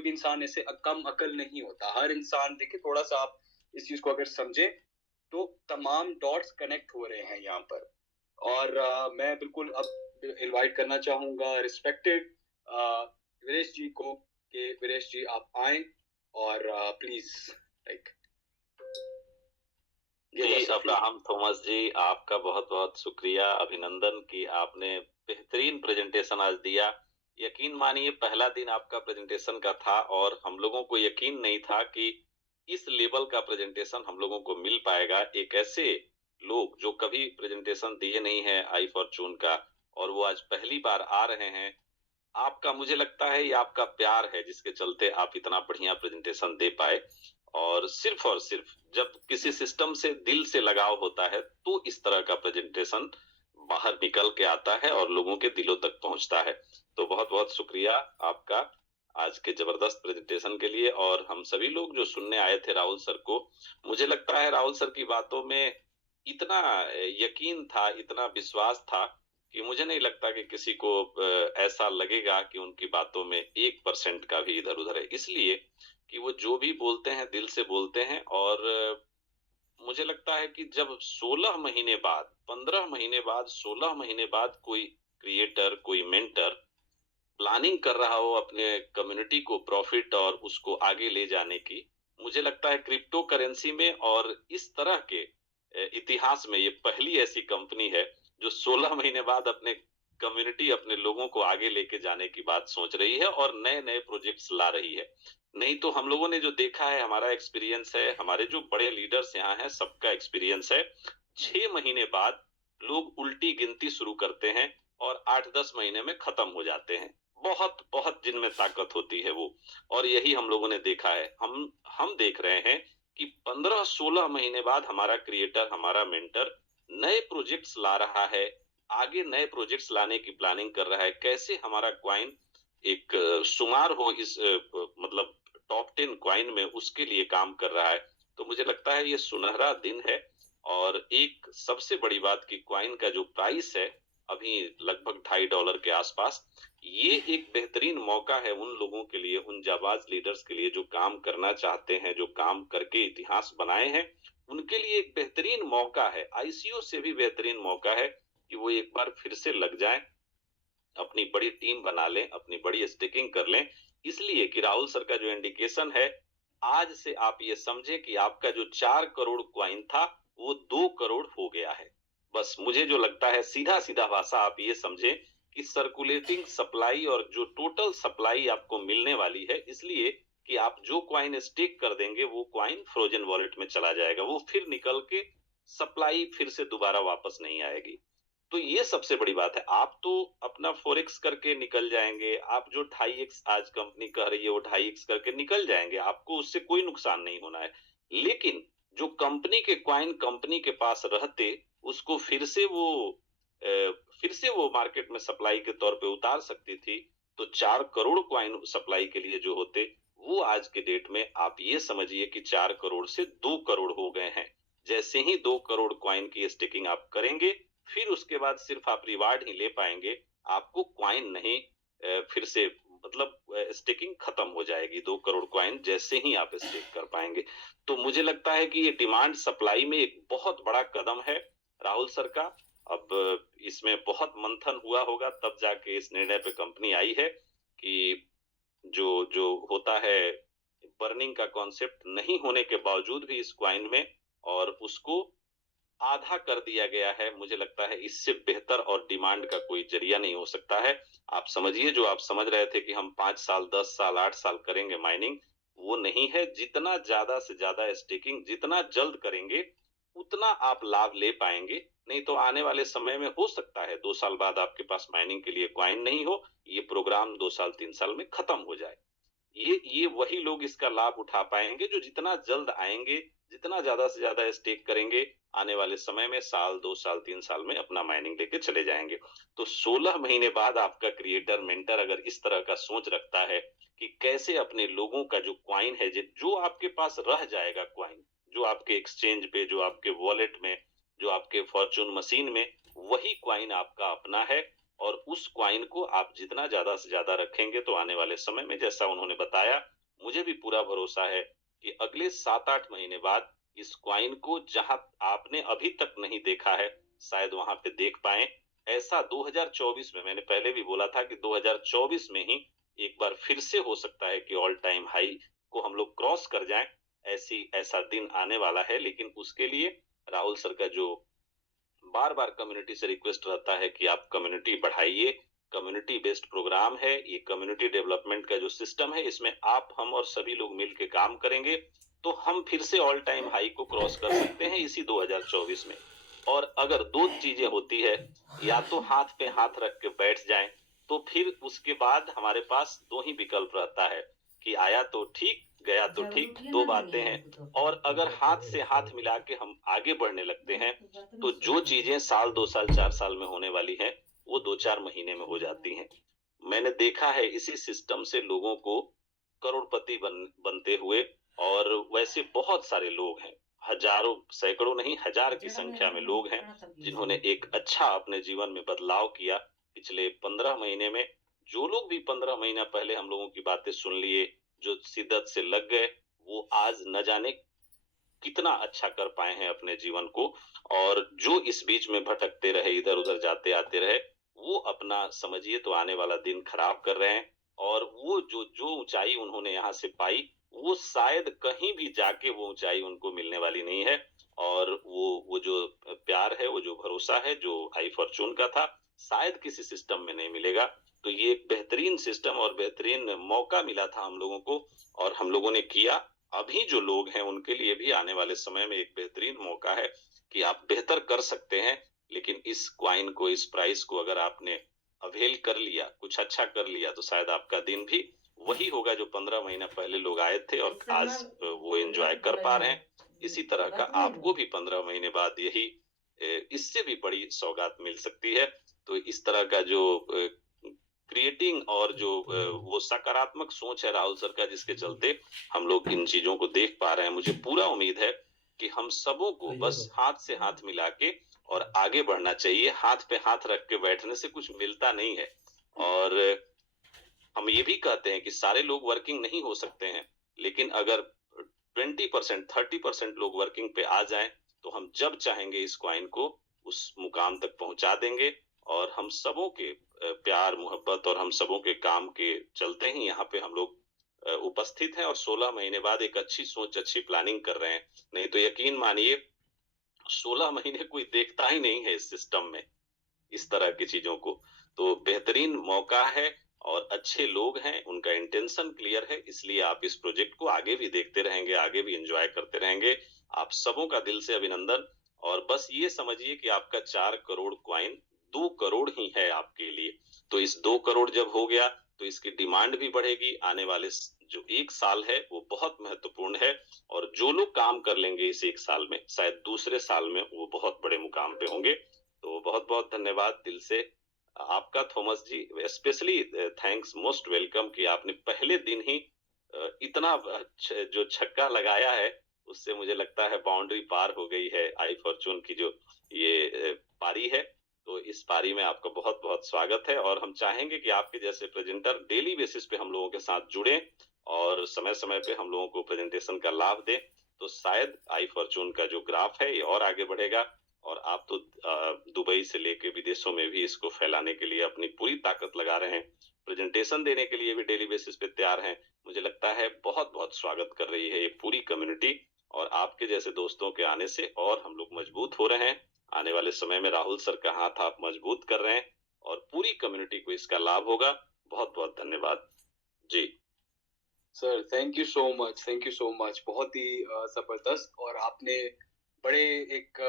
भी इंसान ऐसे कम अकल नहीं होता। हर इंसान, देखिए थोड़ा सा आप इस चीज को अगर समझे तो तमाम डॉट्स कनेक्ट हो रहे हैं यहाँ पर। और मैं बिल्कुल अब इनवाइट करना चाहूंगा रिस्पेक्टेड वीरेश जी को कि वीरेश जी आप आए और प्लीज लाइक। जी अब्राहम थॉमस जी, आपका बहुत बहुत शुक्रिया, अभिनंदन कि आपने बेहतरीन प्रेजेंटेशन आज दिया। यकीन मानिए पहला दिन आपका प्रेजेंटेशन का था और हम लोगों को यकीन नहीं था कि इस लेवल का प्रेजेंटेशन हम लोगों को मिल पाएगा। एक ऐसे लोग जो कभी प्रेजेंटेशन दिए नहीं है आई फॉर्चून का, और वो आज पहली बार आ रहे हैं। आपका, मुझे लगता है ये आपका प्यार है जिसके चलते आप इतना बढ़िया प्रेजेंटेशन दे पाए। और सिर्फ जब किसी सिस्टम से दिल से लगाव होता है तो इस तरह का प्रेजेंटेशन बाहर निकल के आता है और लोगों के दिलों तक पहुंचता है। तो बहुत बहुत शुक्रिया आपका आज के जबरदस्त प्रेजेंटेशन के लिए। और हम सभी लोग जो सुनने आए थे राहुल सर को, मुझे लगता है राहुल सर की बातों में इतना यकीन था, इतना विश्वास था कि मुझे नहीं लगता कि किसी को ऐसा लगेगा कि उनकी बातों में 1% का भी इधर उधर है। इसलिए कि वो जो भी बोलते हैं दिल से बोलते हैं। और मुझे लगता है कि जब 16 महीने बाद, 15 महीने बाद, 16 महीने बाद कोई क्रिएटर, कोई मेंटर प्लानिंग कर रहा हो अपने कम्युनिटी को प्रॉफिट और उसको आगे ले जाने की, मुझे लगता है क्रिप्टो करेंसी में और इस तरह के इतिहास में ये पहली ऐसी कंपनी है जो 16 महीने बाद अपने कम्युनिटी, अपने लोगों को आगे लेके जाने की बात सोच रही है और नए नए प्रोजेक्ट्स ला रही है। नहीं तो हम लोगों ने जो देखा है, हमारा एक्सपीरियंस है, हमारे जो बड़े लीडर्स यहाँ हैं सबका एक्सपीरियंस है, 6 महीने बाद लोग उल्टी गिनती शुरू करते हैं और 8-10 महीने में खत्म हो जाते हैं। बहुत बहुत जिनमें ताकत होती है वो। और यही हम लोगों ने देखा है। हम देख रहे हैं कि 15-16 महीने बाद हमारा क्रिएटर, हमारा मेंटर नए प्रोजेक्ट्स ला रहा है, आगे नए प्रोजेक्ट्स लाने की प्लानिंग कर रहा है। कैसे हमारा क्वाइन एक शुमार हो इस मतलब टॉप 10 क्वाइन में, उसके लिए काम कर रहा है। तो मुझे लगता है ये सुनहरा दिन है। और एक सबसे बड़ी बात कि क्वाइन का जो प्राइस है अभी लगभग $2.5 के आसपास, ये एक बेहतरीन मौका है उन लोगों के लिए, उन जाबाज लीडर्स के लिए जो काम करना चाहते हैं, जो काम करके इतिहास बनाए हैं। उनके लिए एक बेहतरीन मौका है, आईसीओ से भी बेहतरीन मौका है कि वो एक बार फिर से लग जाएं, अपनी बड़ी टीम बना लें, अपनी बड़ी स्टेकिंग कर लें इसलिए कि राहुल सर का जो इंडिकेशन है, आज से आप ये समझे कि आपका जो 4 करोड़ क्वाइन था वो 2 करोड़ हो गया है। बस मुझे जो लगता है, सीधा सीधा भाषा आप ये समझे कि सर्कुलेटिंग सप्लाई और जो टोटल सप्लाई आपको मिलने वाली है, इसलिए कि आप जो क्वाइन स्टेक कर देंगे वो क्वाइन फ्रोजन वॉलेट में चला जाएगा, वो फिर निकल के सप्लाई फिर से दोबारा वापस नहीं आएगी। तो ये सबसे बड़ी बात है। आप तो अपना फोरेक्स करके निकल जाएंगे, आप जो 2.5x आज कंपनी कह रही है वो 2.5x करके निकल जाएंगे, आपको उससे कोई नुकसान नहीं होना है। लेकिन जो कंपनी के क्वाइन कंपनी के पास रहते, उसको फिर से वो मार्केट में सप्लाई के तौर पे उतार सकती थी। तो 4 करोड़ क्वाइन सप्लाई के लिए जो होते, वो आज के डेट में आप ये समझिए कि 4 करोड़ से 2 करोड़ हो गए हैं। जैसे ही 2 करोड़ क्वाइन की स्टेकिंग आप करेंगे, फिर उसके बाद सिर्फ आप रिवार्ड ही ले पाएंगे, आपको क्वाइन नहीं फिर से मतलब स्टेकिंग खत्म हो जाएगी। 2 करोड़ क्वाइन जैसे ही आप स्टेक कर पाएंगे। तो मुझे लगता है कि ये डिमांड सप्लाई में एक बहुत बड़ा कदम है राहुल सर का। अब इसमें बहुत मंथन हुआ होगा, तब जाके इस निर्णय पे कंपनी आई है कि जो जो होता है बर्निंग का कॉन्सेप्ट नहीं होने के बावजूद भी इस क्वाइन में, और उसको आधा कर दिया गया है। मुझे लगता है इससे बेहतर और डिमांड का कोई जरिया नहीं हो सकता है। आप समझिए, जो आप समझ रहे थे कि हम 5 साल 10 साल 8 साल करेंगे माइनिंग, वो नहीं है। जितना ज्यादा से ज्यादा स्टेकिंग जितना जल्द करेंगे, उतना आप लाभ ले पाएंगे। नहीं तो आने वाले समय में हो सकता है 2 साल बाद आपके पास माइनिंग के लिए क्वाइन नहीं हो, ये प्रोग्राम 2 साल 3 साल में खत्म हो जाए। ये वही लोग इसका लाभ उठा पाएंगे जो जितना जल्द आएंगे, जितना ज्यादा से ज्यादा स्टेक करेंगे, आने वाले समय में साल 2 साल 3 साल में अपना माइनिंग लेके चले जाएंगे। तो 16 महीने बाद आपका क्रिएटर मेंटर अगर इस तरह का सोच रखता है कि कैसे अपने लोगों का जो क्वाइन है, जो आपके पास रह जाएगा क्वाइन, जो आपके एक्सचेंज पे, जो आपके वॉलेट में, जो आपके फॉर्चून मशीन में, वही क्वाइन आपका अपना है। और उस क्वाइन को आप जितना ज्यादा से ज्यादा रखेंगे, तो आने वाले समय में, जैसा उन्होंने बताया, मुझे भी पूरा भरोसा है कि अगले 7-8 महीने बाद इस क्वाइन को जहां आपने अभी तक नहीं देखा है, शायद वहां पे देख पाए। ऐसा 2024 में, मैंने पहले भी बोला था कि 2024 में ही एक बार फिर से हो सकता है कि ऑल टाइम हाई को हम लोग क्रॉस कर जाएं। ऐसा दिन आने वाला है। लेकिन उसके लिए राहुल सर का जो बार बार कम्युनिटी से रिक्वेस्ट रहता है कि आप कम्युनिटी बढ़ाइए, कम्युनिटी बेस्ड प्रोग्राम है ये। कम्युनिटी डेवलपमेंट का जो सिस्टम है, इसमें आप, हम और सभी लोग मिलकर काम करेंगे, तो हम फिर से ऑल टाइम हाई को क्रॉस कर सकते हैं इसी 2024 में। और अगर 2 चीजें होती है, या तो हाथ पे हाथ रख के बैठ जाएं, तो फिर उसके बाद हमारे पास 2 ही विकल्प रहता है कि आया तो ठीक, गया तो ठीक। 2 बातें हैं। और अगर हाथ से हाथ मिला के हम आगे बढ़ने लगते हैं, तो जो चीजें साल 2 साल 4 साल में होने वाली हैं, वो 2-4 महीने में हो जाती हैं। मैंने देखा है इसी सिस्टम से लोगों को करोड़पति बनते हुए। और वैसे बहुत सारे लोग हैं, हजारों, सैकड़ों नहीं, हजार की संख्या में लोग हैं जिन्होंने एक अच्छा अपने जीवन में बदलाव किया पिछले 15 महीने में। जो लोग भी 15 महीना पहले हम लोगों की बातें सुन लिए, जो शिद्दत से लग गए, वो आज न जाने कितना अच्छा कर पाए हैं अपने जीवन को। और जो इस बीच में भटकते रहे, इधर उधर जाते आते रहे, वो अपना, समझिए तो, आने वाला दिन खराब कर रहे हैं। और वो जो ऊंचाई उन्होंने यहाँ से पाई, वो शायद कहीं भी जाके वो ऊंचाई उनको मिलने वाली नहीं है। और वो जो प्यार है, वो जो भरोसा है, जो आई फॉर्चून का था, शायद किसी सिस्टम में नहीं मिलेगा। तो ये एक बेहतरीन सिस्टम और बेहतरीन मौका मिला था हम लोगों को, और हम लोगों ने किया। अभी जो लोग हैं उनके लिए भी आने वाले समय में एक बेहतरीन मौका है कि आप बेहतर कर सकते हैं। लेकिन इस क्वाइन को, इस प्राइस को अगर आपने अवेल कर लिया, कुछ अच्छा कर लिया, तो शायद आपका दिन भी वही होगा जो 15 महीना पहले लोग आए थे और आज वो एंजॉय कर पा रहे हैं। इसी तरह का आपको भी 15 महीने बाद यही इससे भी बड़ी सौगात मिल सकती है। तो इस तरह का जो क्रिएटिंग और जो वो सकारात्मक सोच है राहुल सर का, जिसके चलते हम लोग इन चीजों को देख पा रहे हैं, मुझे पूरा उम्मीद है कि हम सबों को बस हाथ से हाथ मिला के और आगे बढ़ना चाहिए। हाथ पे हाथ रख के बैठने से कुछ मिलता नहीं है। और हम ये भी कहते हैं कि सारे लोग वर्किंग नहीं हो सकते हैं, लेकिन अगर 20% 30% लोग वर्किंग पे आ जाएं, तो हम जब चाहेंगे इस क्वाइन को उस मुकाम तक पहुंचा देंगे। और हम सबों के प्यार मोहब्बत और हम सबों के काम के चलते ही यहाँ पे हम लोग उपस्थित हैं और 16 महीने बाद एक अच्छी सोच, अच्छी प्लानिंग कर रहे हैं। नहीं तो यकीन मानिए 16 महीने कोई देखता ही नहीं है इस सिस्टम में, इस तरह की चीजों को। तो बेहतरीन मौका है और अच्छे लोग हैं, उनका इंटेंशन क्लियर है, इसलिए आप इस प्रोजेक्ट को आगे भी देखते रहेंगे, आगे भी एंजॉय करते रहेंगे। आप सबों का दिल से अभिनंदन। और बस ये समझिए कि आपका 4 करोड़ कॉइन 2 करोड़ ही है आपके लिए। तो इस 2 करोड़ जब हो गया तो इसकी डिमांड भी बढ़ेगी। आने वाले जो 1 साल है वो बहुत महत्वपूर्ण है और जो लोग काम कर लेंगे इस 1 साल में, शायद दूसरे साल में वो बहुत बड़े मुकाम पे होंगे। तो बहुत बहुत धन्यवाद दिल से आपका थॉमस जी। स्पेशली थैंक्स, मोस्ट वेलकम कि आपने पहले दिन ही इतना जो छक्का लगाया है उससे मुझे लगता है बाउंड्री पार हो गई है आई फॉर्चून की जो ये पारी है। तो इस पारी में आपका बहुत बहुत स्वागत है और हम चाहेंगे कि आपके जैसे प्रेजेंटर डेली बेसिस पे हम लोगों के साथ जुड़े और समय समय पे हम लोगों को प्रेजेंटेशन का लाभ दें। तो शायद आई फॉर्चून का जो ग्राफ है ये और आगे बढ़ेगा और आप तो दुबई से लेके विदेशों में भी इसको फैलाने के लिए अपनी पूरी ताकत लगा रहे हैं, प्रेजेंटेशन देने के लिए भी डेली बेसिस पे तैयार हैं। मुझे लगता है बहुत बहुत स्वागत कर रही है ये पूरी कम्युनिटी और आपके जैसे दोस्तों के आने से और हम लोग मजबूत हो रहे हैं। आने वाले समय में राहुल सर का हाथ आप मजबूत कर रहे हैं और पूरी कम्युनिटी को इसका लाभ होगा। बहुत बहुत धन्यवाद जी sir. Thank you so much, thank you so much. बहुत ही जबरदस्त और आपने बड़े एक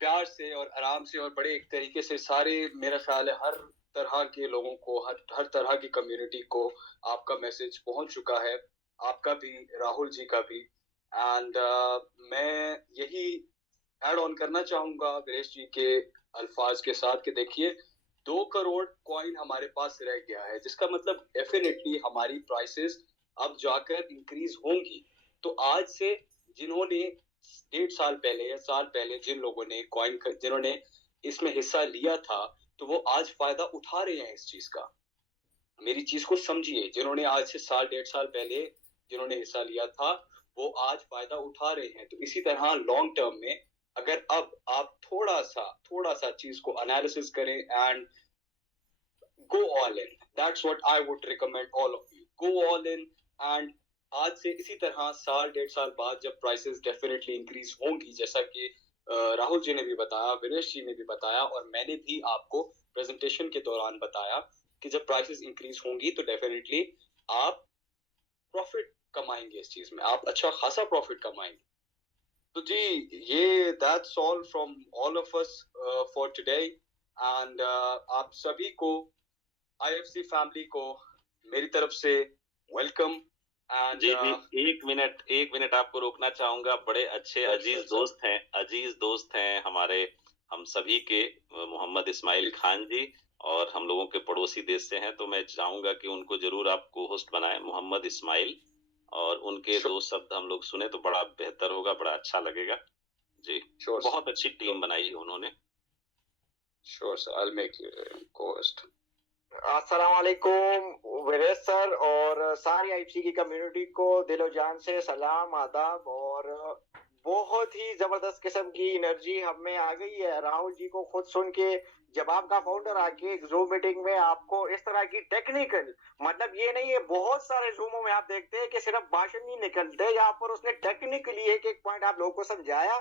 प्यार से और आराम से और बड़े एक तरीके से सारे, मेरा ख्याल है हर तरह के लोगों को, हर तरह की कम्युनिटी को आपका मैसेज पहुंच चुका है, आपका भी, राहुल जी का भी। एंड मैं यही ऐड ऑन करना चाहूंगा वीरेश जी के अल्फाज के साथ कि देखिए 2 करोड़ कॉइन हमारे पास रह गया है, जिसका मतलब डेफिनेटली हमारी प्राइसेस अब जाकर इंक्रीज होंगी। तो आज से जिन्होंने 1.5 साल पहले या साल पहले जिन लोगों ने जिन्होंने इसमें हिस्सा लिया था, तो वो आज फायदा उठा रहे हैं इस चीज का। मेरी चीज को समझिए, जिन्होंने आज से साल 1.5 साल पहले जिन्होंने हिस्सा लिया था वो आज फायदा उठा रहे हैं। तो इसी तरह लॉन्ग टर्म में अगर अब आप थोड़ा सा चीज को एनालिसिस करें and go all in, that's what I would recommend all of you, go all in। and आज से इसी तरह साल 1.5 साल बाद जब प्राइसेस डेफिनेटली इंक्रीज होंगी, जैसा कि राहुल जी ने भी बताया, वीरेश जी ने भी बताया और मैंने भी आपको प्रेजेंटेशन के दौरान बताया कि जब प्राइसेस इंक्रीज होंगी तो डेफिनेटली आप प्रॉफिट कमाएंगे, इस चीज में आप अच्छा खासा प्रॉफिट कमाएंगे। तो जी ये that's all from all of us for today. And आप सभी को, IFC फैमिली को मेरी तरफ से वेलकम। एंड जी एक मिनट आपको रोकना चाहूंगा। बड़े अच्छे अजीज दोस्त हैं हमारे, हम सभी के, मोहम्मद इस्माइल खान जी, और हम लोगों के पड़ोसी देश से हैं। तो मैं चाहूंगा कि उनको जरूर आप को होस्ट बनाएं, मोहम्मद इस्माइल, और उनके 2 शब्द हम लोग सुने तो बड़ा बेहतर होगा, बड़ा अच्छा लगेगा जी। बहुत अच्छी टीम बनाई है उन्होंने। Sure sir, I will make you co-host. अस्सलाम वालेकुम वीरेश सर और सारी IFC की कम्युनिटी को दिलो जान से सलाम, आदाब। और बहुत ही जबरदस्त किस्म की एनर्जी हम में आ गई है राहुल जी को खुद सुन के। जब आपका फाउंडर आके जूम मीटिंग में आपको इस तरह की टेक्निकल, मतलब ये नहीं है बहुत सारे जूमों में आप देखते हैं कि सिर्फ भाषण नहीं निकलते, यहाँ पर उसने टेक्निकली एक पॉइंट आप लोगों को समझाया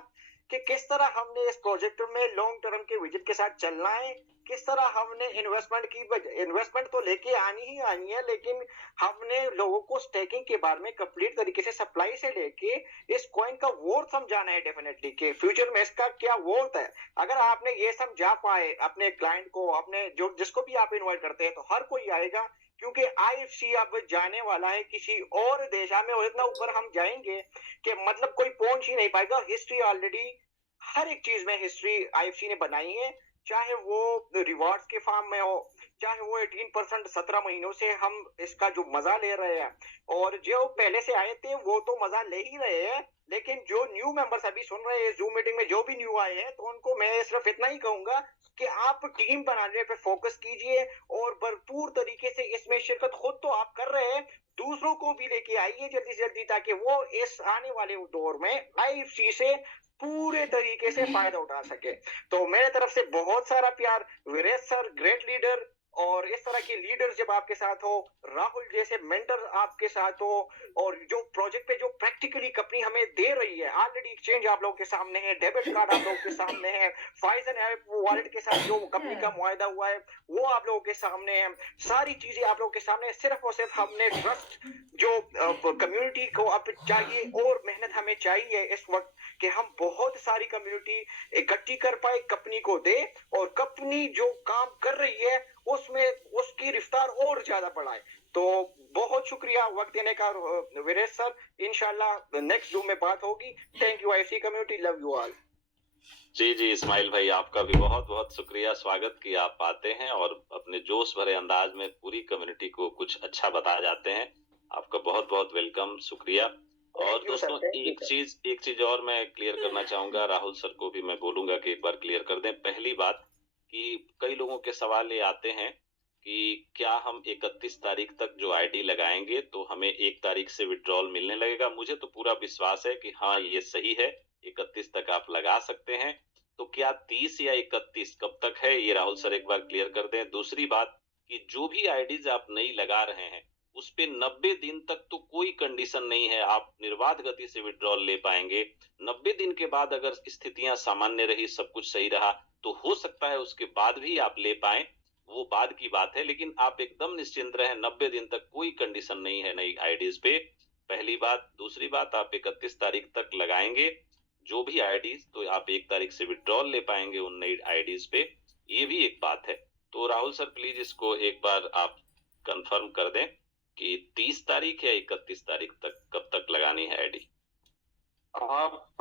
कि किस तरह हमने इस प्रोजेक्ट में लॉन्ग टर्म के विजन के साथ चलना है, किस तरह हमने इन्वेस्टमेंट तो लेके आनी ही आनी है, लेकिन हमने लोगों को स्टेकिंग के बारे में कंप्लीट तरीके से सप्लाई से लेके इस कॉइन का वर्थ समझाना है डेफिनेटली कि फ्यूचर में इसका क्या वर्थ है। अगर आपने ये समझा पाए अपने क्लाइंट को, अपने जो जिसको भी आप इन्वाइट करते हैं, तो हर कोई आएगा, क्योंकि IFC अब जाने वाला है किसी और दिशा में और इतना ऊपर हम जाएंगे कि मतलब कोई पहुंच ही नहीं पाएगा। हिस्ट्री ऑलरेडी हर एक चीज में हिस्ट्री IFC ने बनाई है, चाहे वो रिवॉर्ड्स के फॉर्म में हो, चाहे वो 18% 17 महीनों से हम इसका जो मजा ले रहे हैं, और जो पहले से आए थे वो तो मजा ले ही रहे हैं, लेकिन जो न्यू मेंबर्स अभी सुन रहे हैं जूम मीटिंग में, जो भी न्यू आए हैं, तो उनको मैं सिर्फ इतना ही कहूंगा कि आप टीम बनाने पे फोकस कीजिए और भरपूर तरीके से इसमें शिरकत खुद तो आप कर रहे हैं, दूसरों को भी लेके आइए जल्दी से जल्दी, ताकि वो इस आने वाले दौर में IFC से पूरे तरीके से फायदा उठा सके। तो मेरे तरफ से बहुत सारा प्यार। वीरेश सर ग्रेट लीडर, और इस तरह के लीडर जब आपके साथ हो, राहुल जैसे मेंटर आपके साथ हो, और जो प्रोजेक्ट पे जो प्रैक्टिकली कंपनी हमें दे रही है, ऑलरेडी एक्सचेंज आप लोगों के सामने है, डेबिट कार्ड आप लोगों के सामने है, फाइजन ऐप वॉलेट के साथ जो कंपनी का मुआहदा हुआ है वो आप लोगों के सामने है, सारी चीजें आप लोगों के सामने है। सिर्फ और सिर्फ हमने ट्रस्ट जो कम्युनिटी को अब चाहिए, और मेहनत हमें चाहिए इस वक्त कि हम बहुत सारी कम्युनिटी इकट्ठी कर पाए, कंपनी को दे, और कंपनी जो काम कर रही है उसमें उसकी रफ्तार और ज्यादा बढ़ाए। तो बहुत शुक्रिया वक्त देने का वीरेश सर। इंशाल्लाह नेक्स्ट जूम में बात होगी। Thank you IC community, love you all. जी जी इस्माइल भाई, आपका भी बहुत बहुत शुक्रिया, स्वागत कि आप आते हैं और अपने जोश भरे अंदाज में पूरी कम्युनिटी को कुछ अच्छा बता जाते हैं। आपका बहुत बहुत वेलकम, शुक्रिया। और दोस्तों एक चीज और मैं क्लियर करना चाहूंगा, राहुल सर को भी मैं बोलूंगा कि एक बार क्लियर कर दें। पहली बात कि कई लोगों के सवाल ये आते हैं कि क्या हम 31 तारीख तक जो आईडी लगाएंगे तो हमें 1 तारीख से विड्रॉल मिलने लगेगा। मुझे तो पूरा विश्वास है कि हाँ ये सही है, 31 तक आप लगा सकते हैं। तो क्या 30 या 31 कब तक है, ये राहुल सर एक बार क्लियर कर दें। दूसरी बात कि जो भी आईडीज आप नई लगा रहे हैं उस पे 90 दिन तक तो कोई कंडीशन नहीं है, आप निर्बाध गति से विड्रॉल ले पाएंगे। 90 दिन के बाद अगर स्थितियां सामान्य रही, सब कुछ सही रहा, तो हो सकता है उसके बाद भी आप ले पाएं, वो बाद की बात है। लेकिन आप एकदम निश्चिंत रहें, 90 दिन तक कोई कंडीशन नहीं है नई आईडीज पे, पहली बात। दूसरी बात, आप 31 तारीख तक लगाएंगे जो भी आईडीज, तो आप 1 तारीख से विड्रॉल ले पाएंगे उन नई आईडीज पे, ये भी एक बात है। तो राहुल सर प्लीज इसको एक बार आप कंफर्म कर दें कि 30 तारीख या 31 तारीख तक कब तक लगानी है आईडी। आप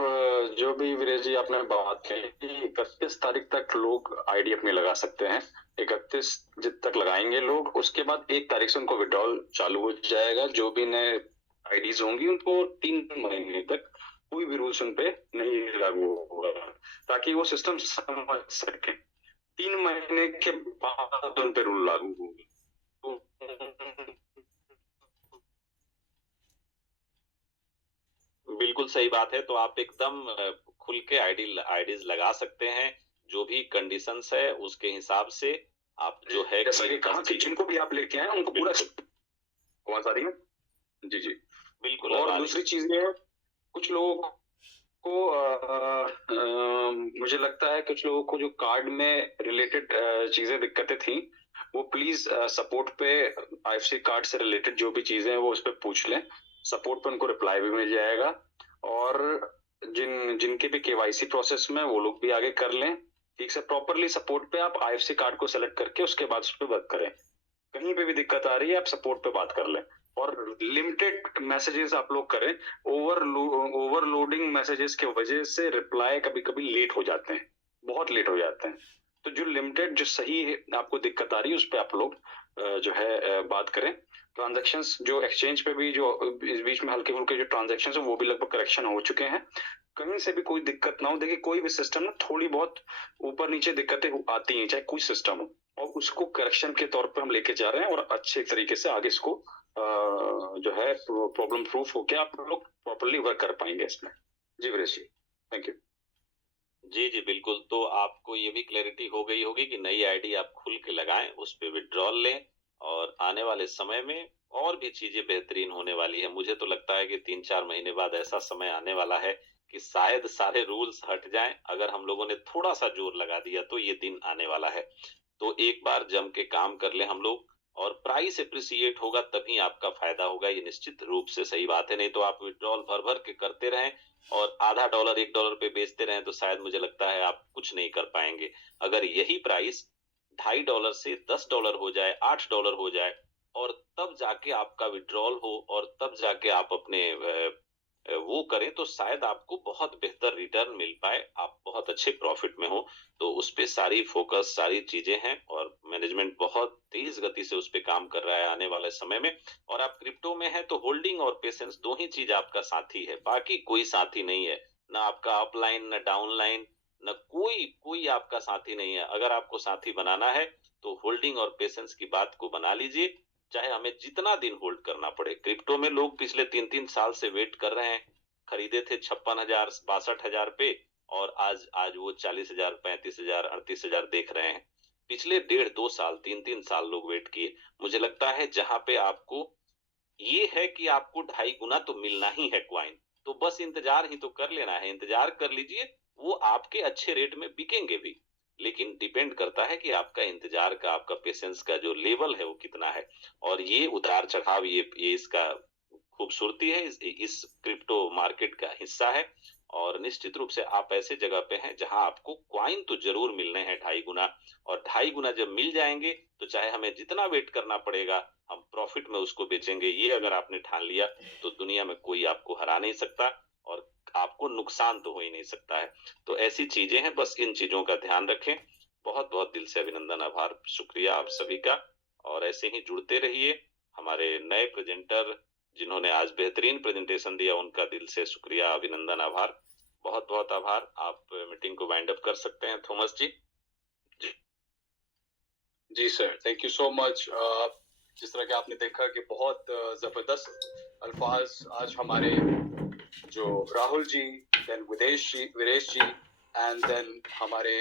जो भी वीरेश जी आपने बात कही कि 31 तारीख तक लोग आईडी अपनी लगा सकते हैं, 31 जब तक लगाएंगे लोग, उसके बाद 1 तारीख से उनको विड्रॉल चालू हो जाएगा। जो भी नए आईडीज होंगी उनको 3 महीने तक कोई भी रूल्स उन पे नहीं लागू होगा, ताकि वो सिस्टम समझ सके। 3 महीने के बाद उन पे रूल लागू होगा। बिल्कुल सही बात है। तो आप एकदम खुल के आईडीज लगा सकते हैं, जो भी कंडीशंस है उसके हिसाब से आप जो है जैसा कि कहा कि जिनको भी आप लेके आए उनको पूरा आवाज आ रही है? जी जी बिल्कुल। और दूसरी चीज ये है, कुछ लोगों को मुझे लगता है कुछ लोगों को जो कार्ड में रिलेटेड चीजें दिक्कतें थी, वो प्लीज सपोर्ट पे आईएफसी कार्ड से रिलेटेड जो भी चीजें हैं वो उस पर पूछ लें, सपोर्ट पे उनको रिप्लाई भी मिल जाएगा। और जिनके भी केवाईसी प्रोसेस में वो लोग भी आगे कर लें ठीक से प्रॉपरली। सपोर्ट पे आप आईएफसी कार्ड को सेलेक्ट करके उसके बाद उस पर वर्क करें। कहीं पे भी दिक्कत आ रही है आप सपोर्ट पे बात कर लें, और लिमिटेड मैसेजेस आप लोग करें। ओवरलोडिंग मैसेजेस की वजह से रिप्लाई कभी कभी लेट हो जाते हैं, बहुत लेट हो जाते हैं। तो जो लिमिटेड जो सही है आपको दिक्कत आ रही है उस पर आप लोग जो है बात करें। ट्रांजैक्शंस जो एक्सचेंज पे भी जो इस बीच में हल्के फुल्के जो ट्रांजैक्शंस है वो भी लगभग करेक्शन हो चुके हैं, कहीं से भी कोई दिक्कत ना हो। देखिए कोई भी सिस्टम में थोड़ी बहुत ऊपर नीचे दिक्कतें आती हैं, चाहे कोई सिस्टम हो, और उसको करेक्शन के तौर पे हम लेके जा रहे हैं, और अच्छे तरीके से आगे इसको जो है प्रॉब्लम प्रूफ होके आप लोग प्रॉपरली वर्क कर पाएंगे इसमें। जी वीरेश जी, थैंक यू। जी जी बिल्कुल। तो आपको ये भी क्लैरिटी हो गई होगी कि नई आईडी आप खुल के लगाएं, उस पे विड्रॉल लें, और आने वाले समय में और भी चीजें बेहतरीन होने वाली है। मुझे तो लगता है कि 3-4 महीने बाद ऐसा समय आने वाला है कि शायद सारे रूल्स हट जाएं। अगर हम लोगों ने थोड़ा सा जोर लगा दिया तो ये दिन आने वाला है। तो एक बार जम के काम कर ले हम लोग, और प्राइस एप्रिसिएट होगा तभी आपका फायदा होगा, ये निश्चित रूप से सही बात है। नहीं तो आप विड्रॉल भर भर के करते रहें और आधा डॉलर $1 पे बेचते रहें तो शायद मुझे लगता है आप कुछ नहीं कर पाएंगे। अगर यही प्राइस $2.5 से $10 हो जाए, $8 हो जाए, और तब जाके आपका विड्रॉल हो, और तब जाके आप अपने वो करें, तो शायद आपको बहुत बेहतर रिटर्न मिल पाए, आप बहुत अच्छे प्रॉफिट में हो। तो उस पे सारी फोकस, सारी चीजें हैं, और मैनेजमेंट बहुत तेज गति से उस पे काम कर रहा है आने वाले समय में। और आप क्रिप्टो में हैं तो होल्डिंग और पेशेंस दो ही चीज आपका साथी है, बाकी कोई साथी नहीं है। ना आपका अपलाइन, ना डाउनलाइन, न कोई आपका साथी नहीं है। अगर आपको साथी बनाना है तो होल्डिंग और पेशेंस की बात को बना लीजिए, चाहे हमें जितना दिन होल्ड करना पड़े। क्रिप्टो में लोग पिछले 3-3 साल से वेट कर रहे हैं, खरीदे थे 56,000 62,000 पे, और आज वो 40,000 35,000 38,000 देख रहे हैं। पिछले 1.5-2 साल 3-3 साल लोग वेट किए। मुझे लगता है जहां पे आपको ये है कि आपको 2.5 गुना तो मिलना ही है क्वाइन, तो बस इंतजार ही तो कर लेना है, इंतजार कर लीजिए, वो आपके अच्छे रेट में बिकेंगे भी। लेकिन डिपेंड करता है कि आपका इंतजार का, आपका पेशेंस का जो लेवल है वो कितना है। और ये उतार चढ़ाव, ये इसका खूबसूरती है, इस क्रिप्टो मार्केट का हिस्सा है। और निश्चित रूप से आप ऐसे जगह पे हैं जहां आपको क्वाइन तो जरूर मिलने हैं 2.5 गुना, और 2.5 गुना जब मिल जाएंगे तो चाहे हमें जितना वेट करना पड़ेगा, हम प्रॉफिट में उसको बेचेंगे। ये अगर आपने ठान लिया तो दुनिया में कोई आपको हरा नहीं सकता, और आपको नुकसान तो हो ही नहीं सकता है। तो ऐसी चीजें हैं, बस इन चीजों का ध्यान रखें। बहुत बहुत दिल से अभिनंदन, आभार, शुक्रिया आप सभी का। और ऐसे ही जुड़ते रहिए। हमारे नए प्रेजेंटर जिन्होंने आज बेहतरीन प्रेजेंटेशन दिया, उनका दिल से शुक्रिया, अभिनंदन, आभार, बहुत बहुत आभार। आप मीटिंग को वाइंड अप कर सकते हैं थॉमस जी। जी sir, thank you so much. जिस तरह कि आपने देखा कि बहुत जबरदस्त अल्फाज आज हमारे जो Rahul ji, then Veeresh ji and then हमारे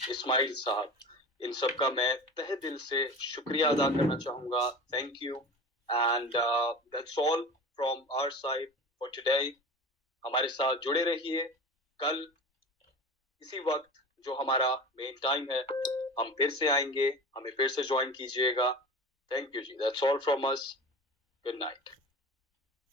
इस्माइल साहब, इन सब का मैं तहे दिल से शुक्रिया अदा करना चाहूंगा। Thank you and that's all from our side for today. हमारे साथ जुड़े रहिए, कल इसी वक्त जो हमारा मेन टाइम है हम फिर से आएंगे, हमें फिर से ज्वाइन कीजिएगा। थैंक यू जी, that's all from us, good night.